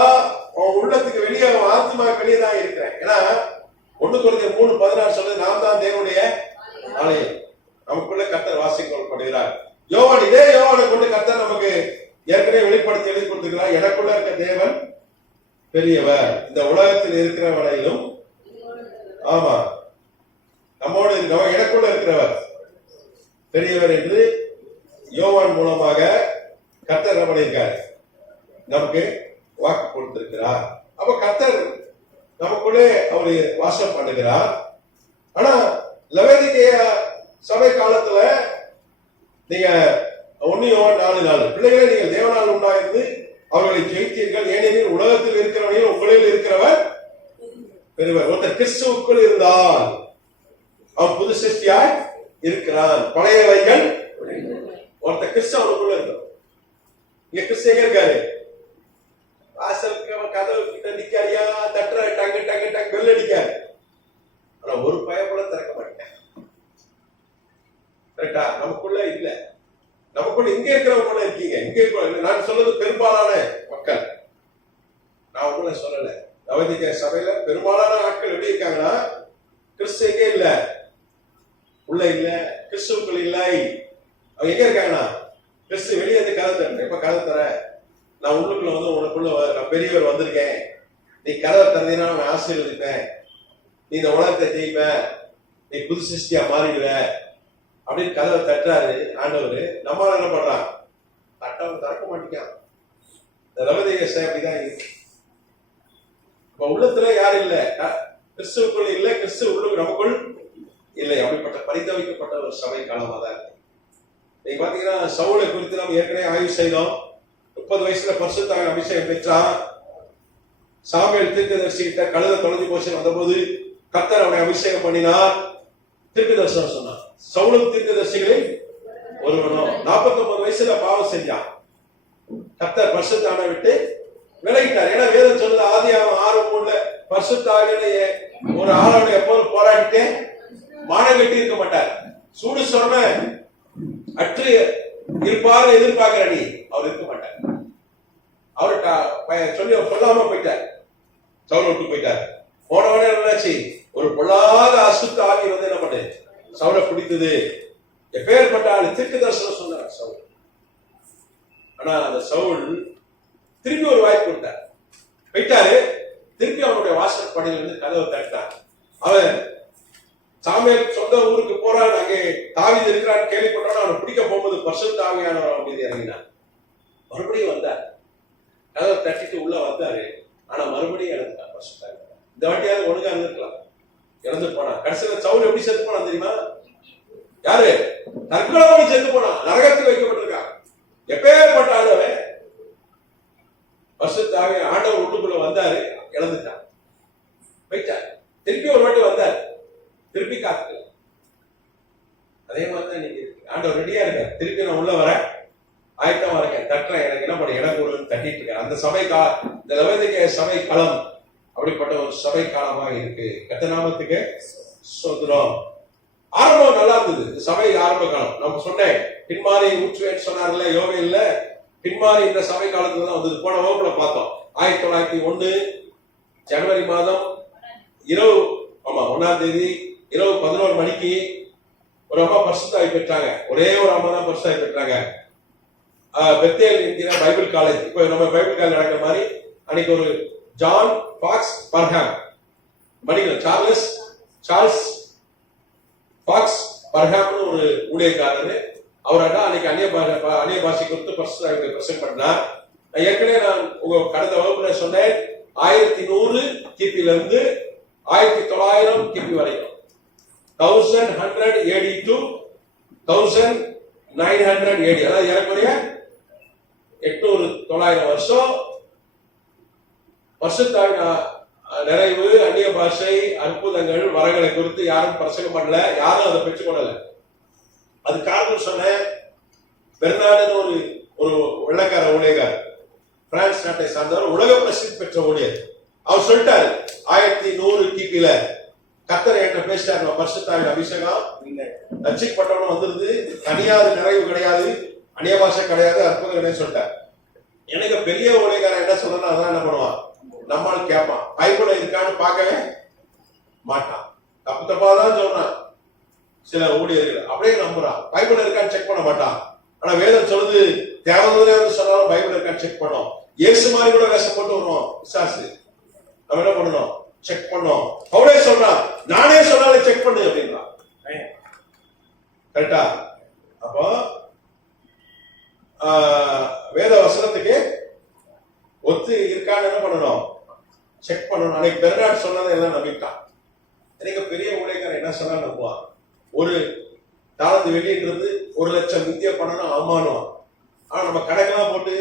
உன் உள்ளத்துக்கு வெளியே ஆத்மா வெளியே தான் இருக்கிறேன். ஏன்னா 1 கொரிந்தியர் 3:16 சொல்றது, நாம் தான் தேவனுடைய ஆலயம், நமக்குள்ள கர்த்தர் வாசிக்கப்படுகிறார். யோவான், இதே யோவானை கொண்டு கர்த்தர் நமக்கு ஏற்கனவே வெளிப்படுத்தி எழுதி கொடுத்திருக்கிறார். எனக்குள்ள இருக்க தேவன் பெரியவர், இந்த உலகத்தில் இருக்கிறவனையிலும், ஆமா நம்மோடு எனக்குள்ள இருக்கிறவர் பெரியவர் என்று யோவான் மூலமாக கர்த்தர் என்ன பண்ணியிருக்கார்? நமக்கு வாக்கு கொடுத்திருக்கிறார். அப்ப கர்த்தர் நமக்குள்ளே அவரு வாசம் பண்ணுகிறார். ஆனா லவோதிக்கேய சபை காலத்துல நீங்க 1 யோவான் 4:4, பிள்ளைகளை நீங்கள் தேவனால் உண்டாயிருந்து அவர்களை ஜெயித்தீர்கள், ஏனெனில் உலகத்தில் இருக்கிறவனையும் உங்களில் இருக்கிறவர் பெரியவர். ஒருத்தர் கிறிஸ்துவுக்குள் இருந்தால் அவன் புது சிருஷ்டியாய் இருக்கிறான், பழையவைகள். ஒருத்தர் கிறிஸ்தவனுக்குள்ள இருக்கிறான். இங்க கிறிஸ்து எங்க இருக்காரு? வாசலுக்கு கதவு கிட்ட நிக்காரியா, தட்டுற டங்கு டங்கு டங்கு பெல் அடிக்காரு. ஆனா ஒரு பயப்பட திறக்க மாட்டேன். கரெக்டா? நமக்குள்ள இல்ல. நமக்குள்ள இங்க இருக்கிறவங்க இருக்கீங்க. இங்க எங்கே நான் சொல்றது பெரும்பாலான மக்கள், நான் உங்களை சொல்லல. லவோதிக்கேய சபையில பெரும்பாலான ஆட்கள் எப்படி இருக்காங்கன்னா, கிறிஸ்து எங்கே இல்ல, உள்ள இல்ல, கிறிஸ்துக்குள் இல்லை. அவங்க எங்க இருக்காங்கன்னா, கிறிஸ்து வெளியே வந்து கதை தரேன். எப்ப கதை தர, நான் உள்ளுக்குள்ள வந்து உனக்குள்ள நான் பெரியவர் வந்திருக்கேன், நீ கதவை திறந்தீங்கன்னா நான் ஆசீர்வதிப்பேன், நீ இந்த உலகத்தை ஜெயிப்ப, நீ புது சிருஷ்டியா மாறிடுவ அப்படின்னு கதவை தட்டுறாரு ஆண்டவர். நம்ம என்ன பண்றான், தட்டவன் திறக்க மாட்டேங்கான். இந்த லவோதிக்கேய சபை அப்படிதான் இருக்கு. இப்ப உள்ளத்துல யாரும் இல்ல, கிறிஸ்துவுக்குள் இல்ல, கிறிஸ்து உள்ளுக்கு நமக்குள் இல்லை. அப்படிப்பட்ட பரிதவிக்கப்பட்ட ஒரு சபை காலமா தான் இருக்கு. நீங்க பாத்தீங்கன்னா சவுலை குறித்து நம்ம ஏற்கனவே ஆய்வு செய்தோம். 30 வயசுல பரிசுத்த அபிஷேகம் பெற்றான். சாமுவேல் தீர்க்கதரிசி கிட்ட கழுத தொலைஞ்சு போச்சு வந்தபோது கர்த்தர் அவனை அபிஷேகம் பண்ணினார், தீர்க்க தரிசனம் சொன்னான். சவுலும் தீர்க்கதரிசிகளில் ஒருவனும். 49 வயசுல பாவம் செஞ்சான். கர்த்தர் பரிசுத்த ஆவியை விட்டு விலகிட்டார். ஏன்னா வேதம் சொல்லுது, ஆதியாகமம் 6:3 பரிசுத்த ஆவியிலே ஒரு ஆளோட எப்போதும் போராடிட்டு மானம் கட்டி இருக்க மாட்டார். சூடு சொன்ன அற்று இருப்பாரு எதிர்பார்க்கிற நீ, அவர் இருக்க மாட்டார். அவரு சொல்லி சொல்லாம போயிட்டார். சவுல் விட்டு போயிட்டார். போனவனே என்னாச்சு, ஒரு பொல்லாத அசுத்த ஆவி வந்து என்ன பண்ணு, சவுலை பிடித்தது. எப்பேற்பட்ட ஆளு, தீர்க்க தரிசனம் சொன்னார் சவுல். ஆனா அந்த சவுல் திருப்பி ஒரு வாய்ப்பு கொடுத்தார், போயிட்டாரு. திருப்பி அவனுடைய வாசல் படியில இருந்து கதவை தட்டார். அவன் சாமுவேல் சொந்த ஊருக்கு போறான். அங்கே தாவீது இருக்கிறான்னு கேள்விப்பட்டான். அவனை பிடிக்க போகும்போது பரிசுத்த ஆவியானவர் மீது இறங்கினார். மறுபடியும் வந்தார், கதவை தட்டிட்டு உள்ள வந்தாரு. ஆனா மறுபடியும் இறந்துட்டான் பரிசுத்த ஆவியானவர். இந்த வாட்டியாவது ஒழுங்கா இருந்திருக்கலாம், இறந்து போனான். கடைசியில சவுல் எப்படி செத்து போனான் தெரியுமா? யாரு? தற்கொலை செத்து போனான், நரகத்துக்கு வைக்கப்பட்டிருக்கான். எப்பேற்பட்ட ஆண்டவன், பரிசுத்த ஆவிய ஆண்டவர் உள்ளுக்குள்ள வந்தாரு, இழந்துட்டான், போயிட்டார். திருப்பி ஒரு வாட்டி வந்தார், திருப்பி காத்து. அதே மாதிரிதான் இன்னைக்கு இருக்கு. ஆண்டவர் ரெடியா இருக்கார், திருப்பி நான் உள்ள வரேன், ஆயத்தமா இருக்கேன், தட்டுறேன், எனக்கு என்ன பண்ண, எனக்கு ஒரு தட்டிட்டு இருக்கேன். அந்த சபை இந்த லவோதிக்கேய சபை காலம் அப்படிப்பட்ட ஒரு சபை காலமாக இருக்கு. கர்த்தர் நாமத்துக்கு ஸ்தோத்திரம். ஆரம்பம் நல்லா இருந்தது, இந்த சபை ஆரம்ப காலம். நம்ம சொன்னேன், பின்மாறி ஊற்றுவேன்னு சொன்னார்ல யோவேல்ல, பின்மாறி இந்த சபை காலத்துல தான் வந்தது. போன வகுப்புல பார்த்தோம். 1901 ஜனவரி மாதம் இரவு 1ஆம் தேதி இரவு 11 மணிக்கு ஒரு அம்மா பரிசுத்தாவி பெற்றாங்க. ஒரே ஒரு அம்மா தான் பரிசுத்தாவி பெற்றாங்க. பெத்தேல் என்கிற பைபிள் காலேஜ், இப்போ நம்ம பைபிள் காலேஜ் நடக்கிற மாதிரி அன்னைக்கு ஒரு ஜான் பாக்ஸ் பர்ஹாம் மணிகள், சார்ல்ஸ் பாக்ஸ் பர்ஹாம்னு ஒரு ஊழியக்காரரு. அவராக அன்னைக்கு அந்நிய பாஷை குறித்து பரிசுத்தாவியை பிரசங்கம் பண்ணார். ஏற்கனவே நான் உங்க கடந்த வகுப்புல சொன்னேன், 1100 கிபில இருந்து 1900 கிபி வரைக்கும், 1100 AD to 1900 AD, அதாவது ஏறக்குறைய 800-900 வருஷம் பரிசுத்தாவின் நிறைவு, அந்நிய பாஷை, அற்புதங்கள், வரங்களை குறித்து யாரும் பிரசங்கம் பண்ணல, யாரும் அதை பெற்றுக்கொள்ளல. அது காரணம் சொன்ன பெர்னார்டுன்னு ஒரு வெள்ளக்கார ஊழியக்காரர், பிரான்ஸ் நாட்டை சார்ந்தவர், உலக பிரசித்தி பெற்ற ஊழியர். அவர் சொல்லிட்டாரு, 1100 கிபில கர்த்தர் என்கிட்ட பேசிட்டாரு, பரிசுத்தாவின் அபிஷேகம் ரட்சிக்கப்பட்டவனும் வந்துருது, தனியாத நிறைவு கிடையாது, அந்நிய பாஷை கிடையாது, அற்புதம் கிடையாது சொல்லிட்டார். எனக்கு பெரிய ஊழியக்காரன் என்ன சொல்றேன்னா அதான் என்ன பண்ணுவான், நம்மால் கேட்பான், பைபிள் இருக்கான்னு பார்க்கவே மாட்டான், தப்பு தப்பாதான் சொல்றான். சில ஊழியர்கள் அப்படியே நம்புறான், பைபிள் இருக்கான்னு செக் பண்ண மாட்டான். ஆனா வேதம் சொல்லுது, தேவதூதன் சொன்னாலும் பைபிள் இருக்கான்னு செக் பண்ணோம். இயேசு மாதிரி கூட வேஷம் போட்டு வருவோம் விசாசு, நம்ம என்ன பண்ணணும், செக் பண்ணோம். அவரே சொல்றான், நானே சொன்னாலே செக் பண்ணு அப்படின்றான். கரெக்டா? அப்போ வேத வசனத்துக்கு ஒத்து இருக்கான்னு என்ன பண்ணணும், செக் பண்ணணும். அன்னைக்கு பெர்னார்ட் சொன்னதை எல்லாம் நம்பிட்டான். எனக்கு பெரிய ஊழியக்காரன் என்ன சொன்னா நம்புவான். ஒரு தாளந்து வெளியிட்டு 1,00,000 இந்திய பணம் அவமானம். ஆனா நம்ம கணக்கெல்லாம் போட்டு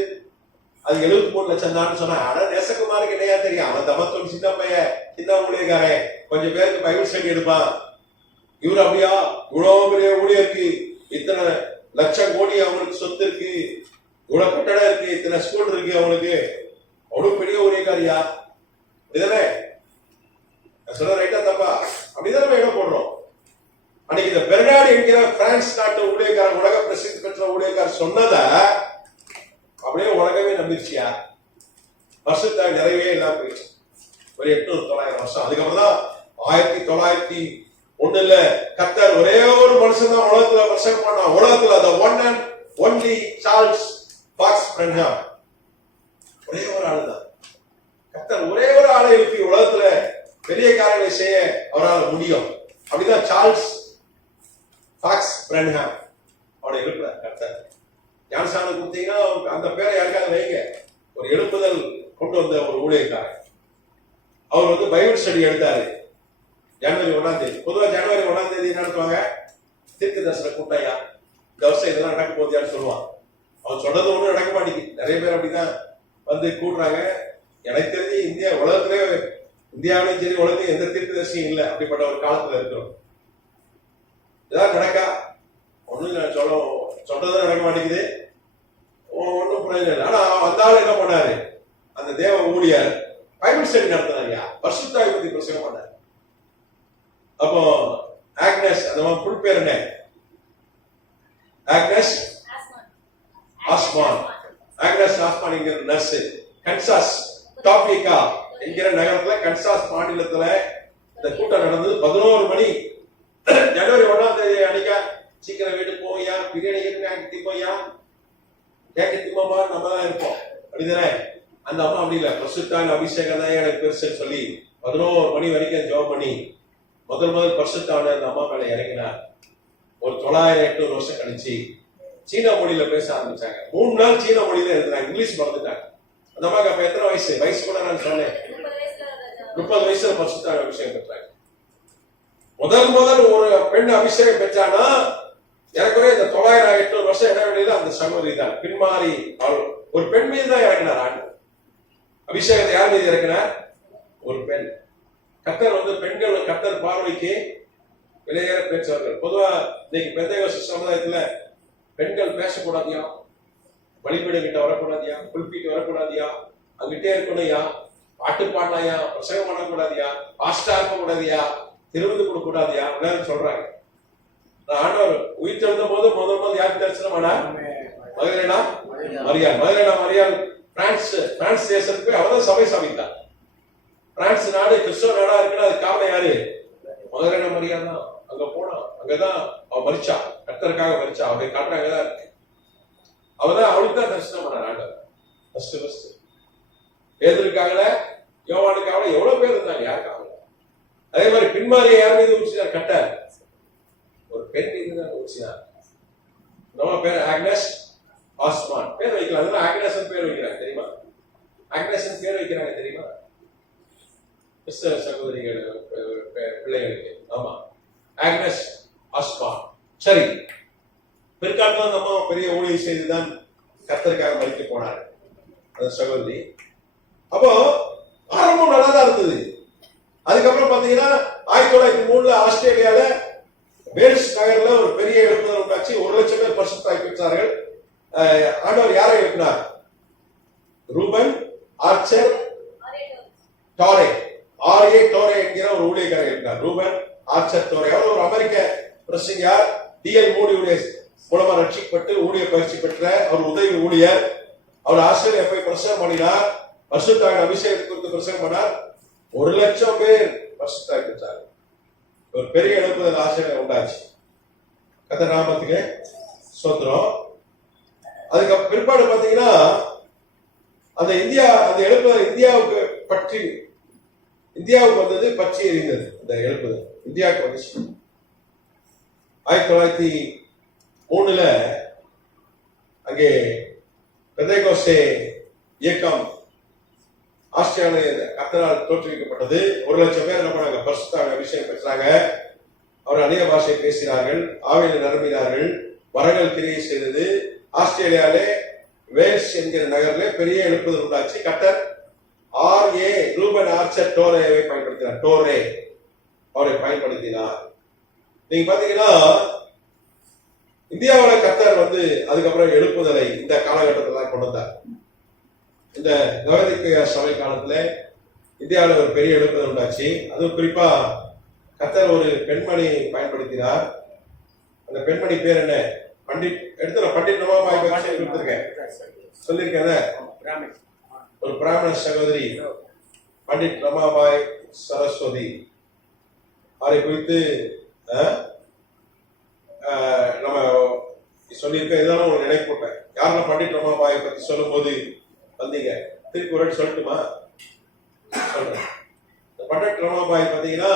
அது 73 லட்சம் தான் சொன்னா, ஆனா நேசகுமாருக்கு என்னையா தெரியும், அவன் தமத்தோடு சின்ன பையன், சின்ன ஊழியக்காரன், கொஞ்சம் பேருக்கு பைபிள் ஸ்டடி எடுப்பான். இவரு அப்படியா, இவ்வளவு பெரிய ஊழியருக்கு, இத்தனை லட்சம் கோடி அவங்களுக்கு சொத்து இருக்கு, இவ்வளவு கட்டடம் இருக்கு, இத்தனை ஸ்கூல் இருக்கு, அவங்களுக்கு அவ்வளவு பெரிய ஊழியக்காரியா, இதுதானே சொல்ல ரைட்டா தப்பா? அப்படிதான் நம்ம இடம் போடுறோம். அன்னைக்கு இந்த பெர்னார்டு என்கிற பிரான்ஸ் நாட்டு ஊழியக்காரர், உலக பிரசித்தி பெற்ற ஊழியக்காரர் சொன்னத அப்படியே உலகமே நம்பிருச்சியா? வருஷத்தாய் நிறைவே இல்லாம போயிடுச்சு. ஒரு 800-900 வருஷம். அதுக்கப்புறம் தான் 1901 கர்த்தர் ஒரே ஒரு மனுஷன் தான் உலகத்துல பிரசங்கம் பண்ணா. உலகத்துல the one and only Charles Fox Parham. ஒரே ஒரு ஆளு தான். கர்த்தர் ஒரே ஒரு ஆளை எழுப்பி உலகத்துல பெரிய காரியங்களை செய்ய அவரால் முடியும். அப்படிதான் சார்ல்ஸ் ஃபாக்ஸ் பிரன்ஹாம் அவனை எழுப்புறார் கர்த்தர். ஞானஸ்நானம் கொடுத்தீங்கன்னா அந்த பேரை யாருக்காவது வைங்க. ஒரு எழுப்புதல் கொண்டு வந்த ஒரு ஊழியக்காரர். அவர் வந்து பைபிள் ஸ்டடி எடுத்தாரு ஜனவரி 1ஆம் தேதி. பொதுவாக ஜனவரி 1ஆம் தேதி நடத்துவாங்க தீர்க்க தரிசன கூட்டையா. இந்த வருஷம் இதெல்லாம் நடக்க போதியான்னு சொல்லுவான். அவன் சொல்றது ஒன்றும் நடக்க மாட்டேங்குது. நிறைய பேர் அப்படிதான் வந்து கூடுறாங்க. எனக்கு தெரிஞ்சு இந்தியா உலகத்திலே இந்தியாவிலையும் சரி உலகத்தையும் எந்த தீர்க்க தரிசியும் இல்லை. அப்படிப்பட்ட ஒரு காலத்துல இருக்கிறோம். ஏதாவது நடக்கா ஒன்றும் சொல்றது நடக்க மாட்டேங்குது. ஒன்றும் பிரயோஜனம் இல்லை. ஆனா அந்த ஆள் என்ன பண்ணாரு? அந்த தேவ ஊழியர் பைபிள் ஸ்டடி நடத்தினாரியா. பரிசுத்தாவை பத்தி பிரசங்கம் பண்ணார். அப்போ ஆக்னஸ் அந்த புல் பேர் என்ன? ஆக்னஸ் ஆஸ்மான். ஆக்னஸ் ஆஸ்மான் என்கிற நர்ஸ் கன்சாஸ் டாபிகா என்கிற நகரத்துல கன்சாஸ் மாநிலத்துல இந்த கூட்டம் நடந்தது. 11 மணி ஜனவரி 1ஆம் தேதி அன்னைக்கா. சீக்கிரம் வீட்டுக்கு போயா, பிரியாணி திப்போயா, கேட்க திப்போமா, நம்ம தான் இருப்போம். அப்படிதானே? அந்த அம்மா அப்படி இல்லை. பரிசுத்தாவின் அபிஷேகம் தான் எனக்கு பெருசுன்னு சொல்லி 11 மணி வரைக்கும் ஜெபம் பண்ணி முதல் பரிசுத்தாவின் அந்த அம்மா மேல இறங்கினார். ஒரு 900-800 வருஷம் கழிச்சு சீன மொழியில பேச ஆரம்பிச்சாங்க. 3 நாள் சீன மொழியில எழுதுனாங்க. இங்கிலீஷ் மறந்துட்டாங்க. அந்த அம்மாக்கு அப்ப எத்தனை வயசு கூட நான் சொன்னேன் 30 வயசுல பரிசுத்தாவின் அபிஷேகம் பெற்றாங்க. முதல் ஒரு பெண் அபிஷேகம் பெற்றானா எனக்குரிய இந்த 900-800 வருஷம் இடைவெளியில அந்த சகோதரி தான் பின்மாறி ஒரு பெண் மீது தான் இறக்கினார். ஆண்டு அபிஷேகத்தை யார் மீது இறக்கினார்? ஒரு பெண். கர்த்தர் வந்து பெண்கள் கர்த்தர் பார்வைக்கு விலையேற பேச்சவர்கள். பொதுவா இன்னைக்கு பெந்தேகோஸ்து சமுதாயத்துல பெண்கள் பேசக்கூடாதியா, வழிபீடு கிட்ட வரக்கூடாதியா, புல்பிட்டு வரக்கூடாதியா, அங்கிட்டே இருக்கணும்யா, பாட்டு பாடலாயா, பிரசங்கம் பண்ணக்கூடாதியா, பாஸ்டா இருக்க கூடாதியா, திருவிழு கொடுக்க கூடாதியா அப்படின்னு சொல்றாங்க. ஆண்டவர் உயிர் தெழுந்த போது முதல் யாருக்கு தரிசனம் ஆனா? மகதலேனா மரியாள் பிரான்ஸ் தேசத்துக்கு போய் அவதான் சபை சமைத்தார். பிரான்ஸ் நாடு கிறிஸ்தவ நாடா இருக்குன்னா அது காரணம் யாரு? மகதலேனா மரியாள் தான். அங்க போனா அங்கதான் அவ மரிச்சா, கர்த்தருக்காக மரிச்சா. அவங்க காட்டுற அங்கதான் இருக்கு. அவதான் அவளுக்கு தான் தரிசனம் பண்ணார் ஆண்டவர். ஃபர்ஸ்ட் பேதுருக்காகல, யோவானுக்காக எவ்வளவு பேர் இருந்தாங்க, யாருக்காக? அதே மாதிரி பின்மாரியை யார் மீது ஊற்றினார்? கட்டார் ஒரு பெண் மீது தான் ஊற்றினார். நம்ம பேர் ஆக்னஸ் ஆஸ்மான். பேர் வைக்கலாம். அதெல்லாம் ஆக்னஸ் பேர் வைக்கிறாங்க தெரியுமா? ஆக்னஸ் பேர் வைக்கிறாங்க தெரியுமா? கிறிஸ்தவ சகோதரிகள் பிள்ளைகளுக்கு. ஆமா, ஆக்னஸ் ஆஸ்மான். சரி, பிற்காலத்தில் அந்த அம்மா பெரிய ஊழியர் செய்துதான் கர்த்தருக்காக மரிக்க போனார் அந்த சகோதரி. அப்போ ஆரம்பம் நல்லா தான் இருந்தது. அதுக்கப்புறம் பாத்தீங்கன்னா 1903 ஆஸ்திரேலியால வேல்ஸ் நகர்ல ஒரு பெரிய எழுப்புதல் உண்டாச்சு. 1 லட்சம் பேர் பரிசுத்தாய் பெற்றார்கள். ஆண்டவர் யாரை எழுப்பினார்? ரூபன் ஆர்ச்சர் டோரே, ஆர்ஏ டோரே என்கிற ஒரு ஊழியக்காரர் எழுப்பினார். ரூபன் ஆர்ச்சர் டோரே அவர் ஒரு அமெரிக்க பிரசங்கியார். டிஎல் மூடியுடைய மூலமா ரட்சிக்கப்பட்டு ஊழிய பயிற்சி பெற்ற அவர் உதவி ஊழியர். அவர் ஆஸ்திரேலியா போய் பிரசங்கம் பண்ணினார். பரிசுத்தாவின் அபிஷேகத்தை குறித்து பிரசங்கம் பண்ணார். 1 லட்சம் பேர் பரிசுத்தாய் பெற்றார். ஒரு பெரிய எழுப்புதல் ஆசிரியர் உண்டாச்சு. கர்த்தர் நாமத்துக்கு ஸ்தோத்திரம். அதுக்கு பிற்பாடு பாத்தீங்கன்னா அந்த எழுப்புதல் இந்தியாவுக்கு வந்தது, பற்றி எறிந்தது. அந்த எழுப்புதல் இந்தியாவுக்கு வந்துச்சு. 1903 அங்கே பெந்தேகோஸ்தே இயக்கம் ஆஸ்திரேலியா கர்த்தரால் தோற்றுவிக்கப்பட்டது. 1 லட்சம் பேர் என்ன பண்ணாங்க? பரிசுத்தாவின் அபிஷேகம் பெற்றாங்க. அவர் அநேக பாஷை பேசினார்கள், ஆவியில நிரம்பினார்கள், வரங்கள் கிரியை செய்தது. ஆஸ்திரேலியாவிலே வேல்ஸ் என்கிற நகரிலே பெரிய எழுப்புதல் உண்டாச்சு. கர்த்தர் ஆர்ஏ ரூபன் ஆர்ச்சர் டோரேவை பயன்படுத்தினார். டோரே அவரை பயன்படுத்தினார். நீங்க பாத்தீங்கன்னா இந்தியாவில் கர்த்தர் வந்து அதுக்கப்புறம் எழுப்புதலை இந்த காலகட்டத்தில் தான் கொண்டு வந்தார். இந்த லவோதிக்கேயா சபை காலத்துல இந்தியாவில் ஒரு பெரிய எழுப்புதல் உண்டாச்சு. அதுவும் குறிப்பா கர்த்தர் ஒரு பெண்மணி பயன்படுத்தினார். அந்த பெண்மணி பேர் என்ன? பண்டிட் எடுத்து பண்டிட் ரமாபாய் பற்றி கொடுத்துருக்கேன், சொல்லியிருக்கேன். ஒரு பிராமண சகோதரி பண்டிட் ரமாபாய் சரஸ்வதி, அவரை குறித்து நம்ம சொல்லியிருக்கேன். இதெல்லாம் ஒரு நினைப்பூட்டேன். யாரெல்லாம் பண்டிட் ரமாபாயை பத்தி சொல்லும் போது வந்தீங்க, திருப்பி ஒரு சொல்லட்டுமா? சொல்றேன். பண்டிட் ரமாபாய் பார்த்தீங்கன்னா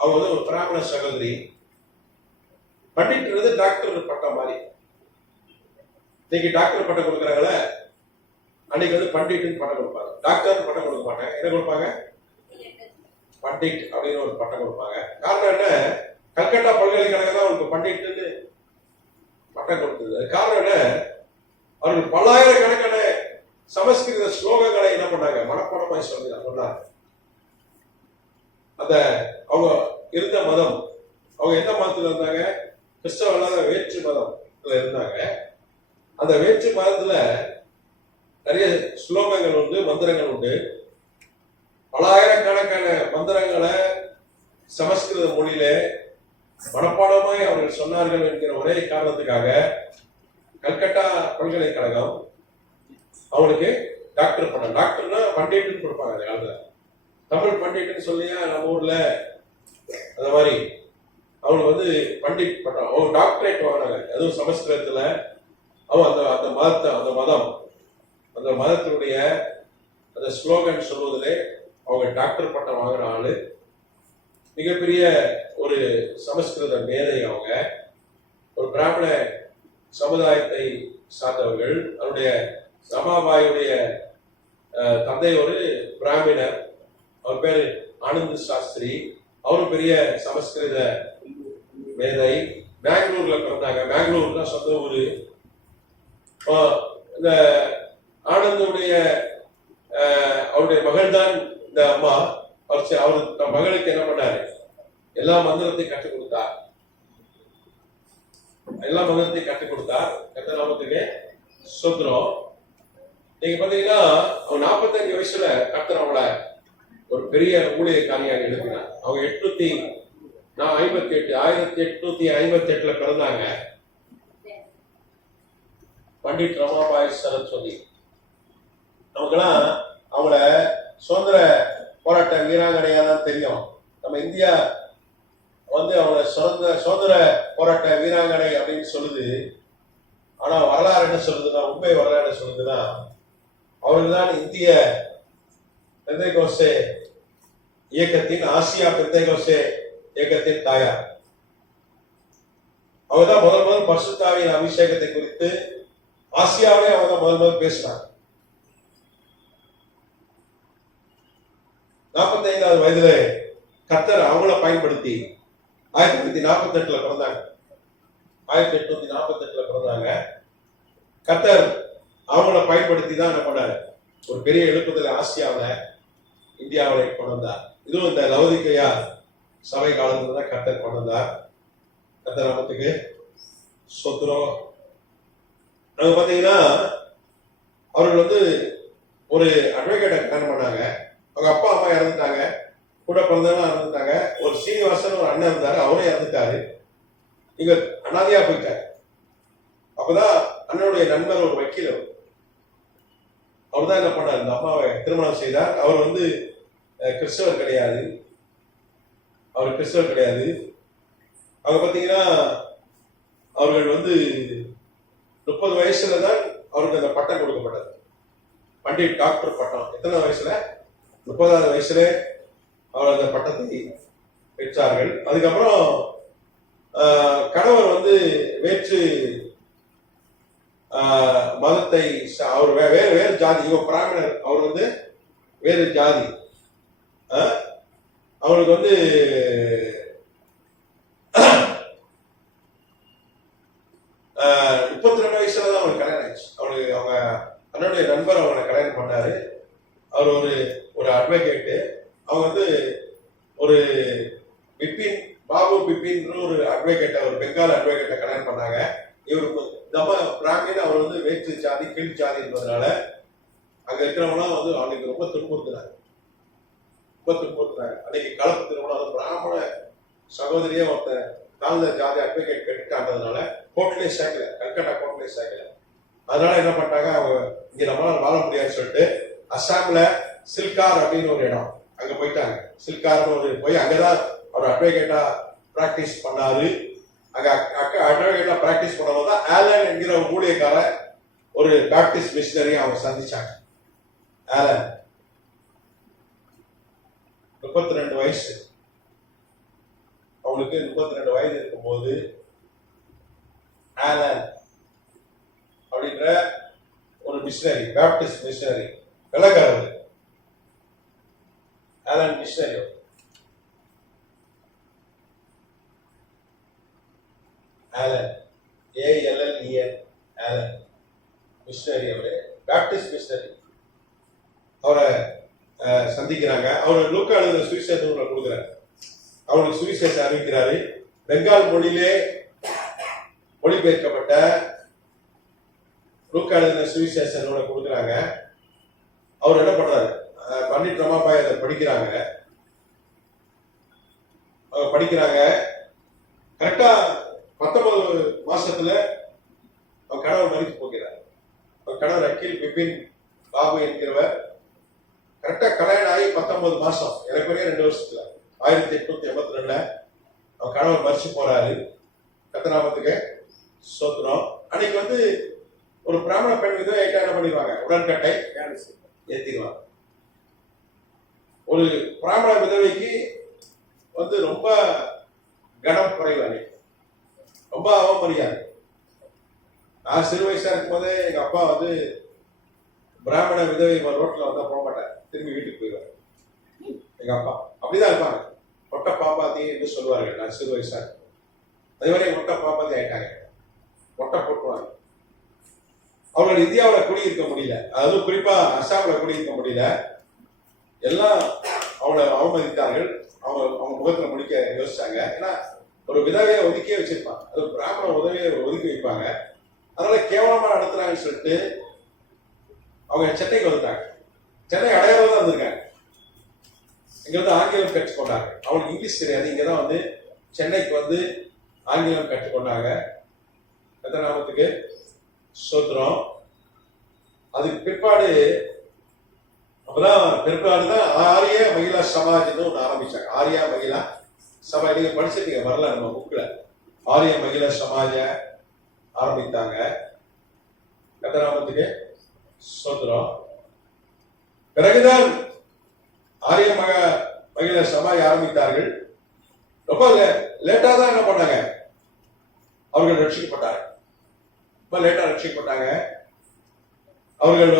அவங்க வந்து ஒரு பிராமண சகோதரி. பண்டிட்ன்றது டாக்டர் பட்டம் மாதிரி. இன்னைக்கு டாக்டர் பட்டம் கொடுக்குறாங்களே, அன்னைக்கு வந்து பண்டிட்னு பட்டம் கொடுப்பாங்க. டாக்டர் பட்டம் கொடுக்க மாட்டாங்க. என்ன கொடுப்பாங்க? பண்டிட் அப்படின்னு ஒரு பட்டம் கொடுப்பாங்க. காரணம் என்ன? கல்கட்டா பல்கலைக்கழகம் தான் அவருக்கு பண்டிட்னு பட்டம் கொடுத்தது. காரணம் என்ன? அவர்கள் பல்லாயிரக்கணக்கான சமஸ்கிருத ஸ்லோகங்களை என்ன பண்ணாங்க? மனப்பாடமாய் சொன்னாங்க. அந்த அவங்க இருந்த மதம், அவங்க எந்த மதத்துல இருந்தாங்க? கிறிஸ்தவ அல்லாத வேற்று மதத்துல இருந்தாங்க. அந்த வேற்று மதத்துல நிறைய ஸ்லோகங்கள் உண்டு, மந்திரங்கள் உண்டு. பலாயிரக்கணக்கான மந்திரங்களை சமஸ்கிருத மொழியில மனப்பாடமாய் அவர்கள் சொன்னார்கள் என்கிற ஒரே காரணத்துக்காக கல்கட்டா பல்கலைக்கழகம் அவங்களுக்கு டாக்டர் பட்டம், டாக்டர்னா பண்டிட்னு கொடுப்பாங்க. அந்த காலத்துல தமிழ் பண்டிட்னு சொல்லியா நம்ம ஊர்ல அந்த மாதிரி அவங்களுக்கு வந்து பண்டிட் பட்டம், அவங்க டாக்டரேட் வாங்கினாங்க. அதுவும் சமஸ்கிருதத்துல. அவங்க அந்த மதத்தை, அந்த மதத்தினுடைய அந்த ஸ்லோகன் சொல்வதிலே அவங்க டாக்டர் பட்டம் வாங்குற ஆளு. மிகப்பெரிய ஒரு சமஸ்கிருத மேதை. அவங்க ஒரு பிராமண சமுதாயத்தை சார்ந்தவர்கள். அவருடைய ரமாபாயுடைய தந்தை ஒரு பிராமணர், அவர் பேரு ஆனந்த் சாஸ்திரி. அவரும் பெரிய சமஸ்கிருத மேதை. பெங்களூர்ல பிறந்தாங்க. பெங்களூர் தான் சொந்த ஊரு. இந்த ஆனந்துடைய அவருடைய மகள் தான் இந்த அம்மா. அவர் மகளுக்கு என்ன பண்ணாரு? எல்லா மந்திரத்தையும் கற்றுக் கொடுத்தார். எல்லா மந்திரத்தையும் கற்றுக் கொடுத்தார். கர்த்தநாமத்துக்கு ஸ்தோத்திரம். நீங்க பாத்தீங்கன்னா அவங்க 45 வயசுல கர்த்தர் அவங்கள ஒரு பெரிய ஊழியக்காரியாக எழுப்பினார். அவங்க 1858 பிறந்தாங்க. பண்டிட் ரமாபாய் சரஸ்வதி. நமக்கெல்லாம் அவங்கள சுதந்திர போராட்ட வீராங்கனையா தான் தெரியும். நம்ம இந்தியா வந்து அவங்கள சுதந்திர போராட்ட வீராங்கனை அப்படின்னு சொல்லுது. ஆனா வரலாறு என்ன சொல்லுதுன்னா, உண்மை வரலாறு என்ன சொல்லுதுன்னா, அவர்கள் தான் இந்திய பெந்தைகோஸ்தே இயக்கத்தின், ஆசியா பெந்தைகோஸ்தே இயக்கத்தின் தாயார். அவங்க தான் முதல் பரிசுத்தாவின் அபிஷேகத்தை குறித்து ஆசியாவே அவங்க தான் முதல் பேசினாங்க. 45வது வயதுல கர்த்தர் அவங்கள பயன்படுத்தி 1848 பிறந்தாங்க. 1848 பிறந்தாங்க. கர்த்தர் அவங்கள பயன்படுத்தி தான் என்ன பண்ணாரு? ஒரு பெரிய எழுப்புதலை ஆசியாவில், இந்தியாவில் கொண்டு வந்தார். இதுவும் இந்த லவோதிக்கேயா சபை காலத்துல தான் கர்த்தர் கொண்டு வந்தார். கர்த்தர் நாமத்துக்கு ஸ்தோத்திரம். நாங்க பாத்தீங்கன்னா அவர்கள் வந்து ஒரு அட்வொகேட்டை கல்யாணம் பண்ணாங்க. அவங்க அப்பா அம்மா இறந்துட்டாங்க, கூட பிறந்தவங்க இறந்துட்டாங்க. ஒரு சீனிவாசன் ஒரு அண்ணன் இருந்தாரு, அவரும் இறந்துட்டாரு. இங்க அனாதையா போயிட்டாரு. அப்பதான் அண்ணனுடைய நண்பர் ஒரு வக்கீல், அவர் தான் என்ன பண்ணார்? இந்த அம்மாவை திருமணம் செய்தார். அவர் வந்து கிறிஸ்தவர் கிடையாது. அவங்க பாத்தீங்கன்னா அவர்கள் வந்து 30 வயசுல தான் அவருக்கு அந்த பட்டம் கொடுக்கப்பட்டது, பண்டிட் டாக்டர் பட்டம். எத்தனை வயசுல? 30வது வயசுல அவர் அந்த பட்டத்தை பெற்றார்கள். அதுக்கப்புறம் கணவர் வந்து வேற்று மதத்தை, அவர் வேறு ஜாதி, இவன் பிராமணர், அவர் வந்து வேறு ஜாதி. அவருக்கு வந்து 32 வயசுல தான் அவனுக்கு கல்யாணம் ஆயிடுச்சு. அவங்க தன்னுடைய நண்பர் அவனை கல்யாணம் பண்ணாரு. அவர் ஒரு அட்வொகேட்டு. அவங்க வந்து ஒரு பாபு பிபின் ஒரு அட்வொகேட்டை, ஒரு பெங்கால் அட்வொகேட்டை கல்யாணம் பண்ணாங்க. இவருக்கு நம்ம பிராமின், அவர் வந்து வேற்று ஜாதி, கீழ் ஜாதி என்பதனால அங்க இருக்கிறவங்களாம் வந்து அவனுக்கு ரொம்ப துன்புறுத்தினாங்க. அன்னைக்கு கலப்பு திருமணம், அது பிராமண சகோதரியே ஒருத்தன் தாழ்ந்த ஜாதி அட்வொகேட் கட்டுக்கான்றதுனால கோர்ட்லேயே சேர்க்கல, கல்கட்டா கோர்ட்லேயே சேர்க்கல. அதனால என்ன பண்ணிட்டாங்க, அவங்க இங்க நம்மளால வாழ முடியாதுன்னு சொல்லிட்டு அஸ்ஸாம்ல சில்கார் அப்படின்னு ஒரு இடம், அங்க போயிட்டாங்க. சில்கார்னு ஒரு போய் அங்கதான் அவர் அட்வொகேட்டா பிராக்டிஸ் பண்ணாரு. அங்க அட்வொகேட்டா பிராக்டிஸ் பண்ணும்போது தான் ஆலன் என்கிற ஒரு ஊழியக்கார ஒரு பேப்டிஸ்ட் மிஷனரியை அவங்க சந்திச்சாங்க. ஆலன் 32 வயசு, அவங்களுக்கு 32 வயது இருக்கும்போது ஆலன் அப்படின்ற ஒரு மிஷனரி, பேப்டிஸ்ட் மிஷனரி, விலகாரர் Allen missionary. Allen ALLEN Allen missionary, அவரு பேப்டிஸ்ட் மிஷனரி. அவரை சந்திக்கிறாங்க. அவர் லூக்கா எழுதின சுவிசேஷம் கொடுக்குறாரு, அவருக்கு சுவிசேஷம் அறிவிக்கிறாரு. பெங்கால் மொழியிலே மொழிபெயர்க்கப்பட்ட லூக்கா எழுதின சுவிசேஷம் கொடுக்குறாங்க. அவர் என்ன பண்றாரு, பண்டிட் ரமாபாய் அதை படிக்கிறாங்க. அவங்க படிக்கிறாங்க. கரெக்டா 19 மாசத்துல அவன் கணவர் மறித்து போகிறார். அவன் கணவர் அகில் பிபின் பாபு என்கிறவர் கரெக்டா கல்யாணம் ஆகி 19 மாசம், எனக்கு 2 வருஷத்துல 1882 அவன் கணவர் மறிச்சு போறாரு. கத்தநாமத்துக்கு சோத்திரம். அன்னைக்கு ஒரு பிராமண பெண் விதவை என்ன பண்ணிடுவாங்க, உடன்கட்டை ஏத்திடுவாங்க. ஒரு பிராமண விதவைக்கு ரொம்ப கனம் குறைவு, அன்னைக்கு ரொம்ப அவமரியாதை. நான் சிறு வயசா இருக்கும் போதே எங்க அப்பா பிராமண விதவை ரோட்ல வந்தா போக மாட்டார், திரும்பி வீட்டுக்கு போயிடுவார். எங்க அப்பா அப்படிதான் இருப்பாங்க. மொட்டை பாப்பாத்தி என்று சொல்லுவார்கள். நான் சிறு வயசா இருக்கும் அதே மாதிரி மொட்டை பாப்பாத்தி ஆயிட்டாங்க, மொட்டை போட்டுவாங்க. அவர்கள் இந்தியாவில் குடியிருக்க முடியல, அதாவது குறிப்பா அஸ்ஸாமில் குடியிருக்க முடியல. எல்லாம் அவளை அவமதித்தார்கள். அவங்க முகத்துல முடிக்க யோசிச்சாங்க. ஏன்னா ஒரு விதவையை ஒதுக்கியே வச்சிருப்பாங்க, அது பிராமண உதவியை ஒதுக்கி வைப்பாங்க. அதனால கேவலமா நடத்துறாங்கன்னு சொல்லிட்டு அவங்க சென்னைக்கு வந்துட்டாங்க. சென்னை அடையாளம் தான் வந்திருக்காங்க. இங்க ஆங்கிலம் கற்றுக்கொண்டாங்க. அவங்களுக்கு இங்கிலீஷ் தெரியாது. இங்கதான் சென்னைக்கு ஆங்கிலம் கற்றுக்கொண்டாங்க. கத்தநாமத்துக்கு சோத்திரம். அதுக்கு பிற்பாடு பிற்பாடுதான் ஆரிய மகிழா சமாஜ்னு ஒன்று ஆரம்பிச்சாங்க. ஆரியா மகிழா சமாஜ், நீங்க படிச்சிருக்கீங்க, வரல நம்ம புக்ல. ஆரிய மகிழா சமாஜ ஆரம்பித்தாங்க. கத்தநாமத்துக்கு சோத்திரம். பிறகுதான் ஆரிய மகிழா சமாஜ் ஆரம்பித்தார்கள். ரொம்ப லேட்டா தான் என்ன பண்ணாங்க, அவர்கள் ரட்சிக்கப்பட்டாங்க. ரொம்ப லேட்டா ரட்சிக்கப்பட்டாங்க. அவர்கள்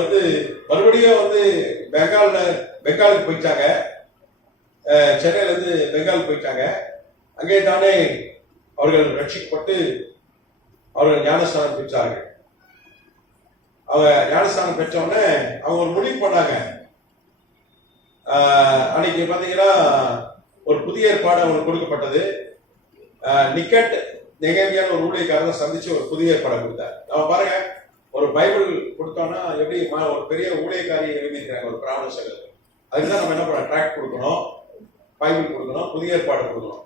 மறுபடியும் பெங்காலுக்கு போயிட்டாங்க. சென்னையில இருந்து பெங்கால் போயிட்டாங்க. அங்கே தானே அவர்கள் ரட்சிக்கப்பட்டு அவர்கள் ஞானஸ்தானம் பெற்றார்கள். அவங்க ஞானஸ்தானம் பெற்ற உடனே அவங்க ஒரு முடிவு பண்ணாங்க. அன்னைக்கு பாத்தீங்கன்னா ஒரு புதிய ஏற்பாடு அவங்களுக்கு கொடுக்கப்பட்டது. நிக்கட் நெகேமியான ஒரு ஊழியக்காரரை சந்திச்சு ஒரு புதிய ஏற்பாடு கொடுத்தார். நம்ம பாருங்க, ஒரு பைபிள் கொடுத்தோம்னா எப்படி ஒரு பெரிய ஊழியக்காரி எழுதியிருக்கிறாங்க ஒரு பிராமண சங்கத்துக்கு. அதுக்குதான் நம்ம என்ன பண்ண ட்ராக்ட் கொடுக்கணும், பைபிள் கொடுக்கணும், புதிய ஏற்பாடு கொடுக்கணும்.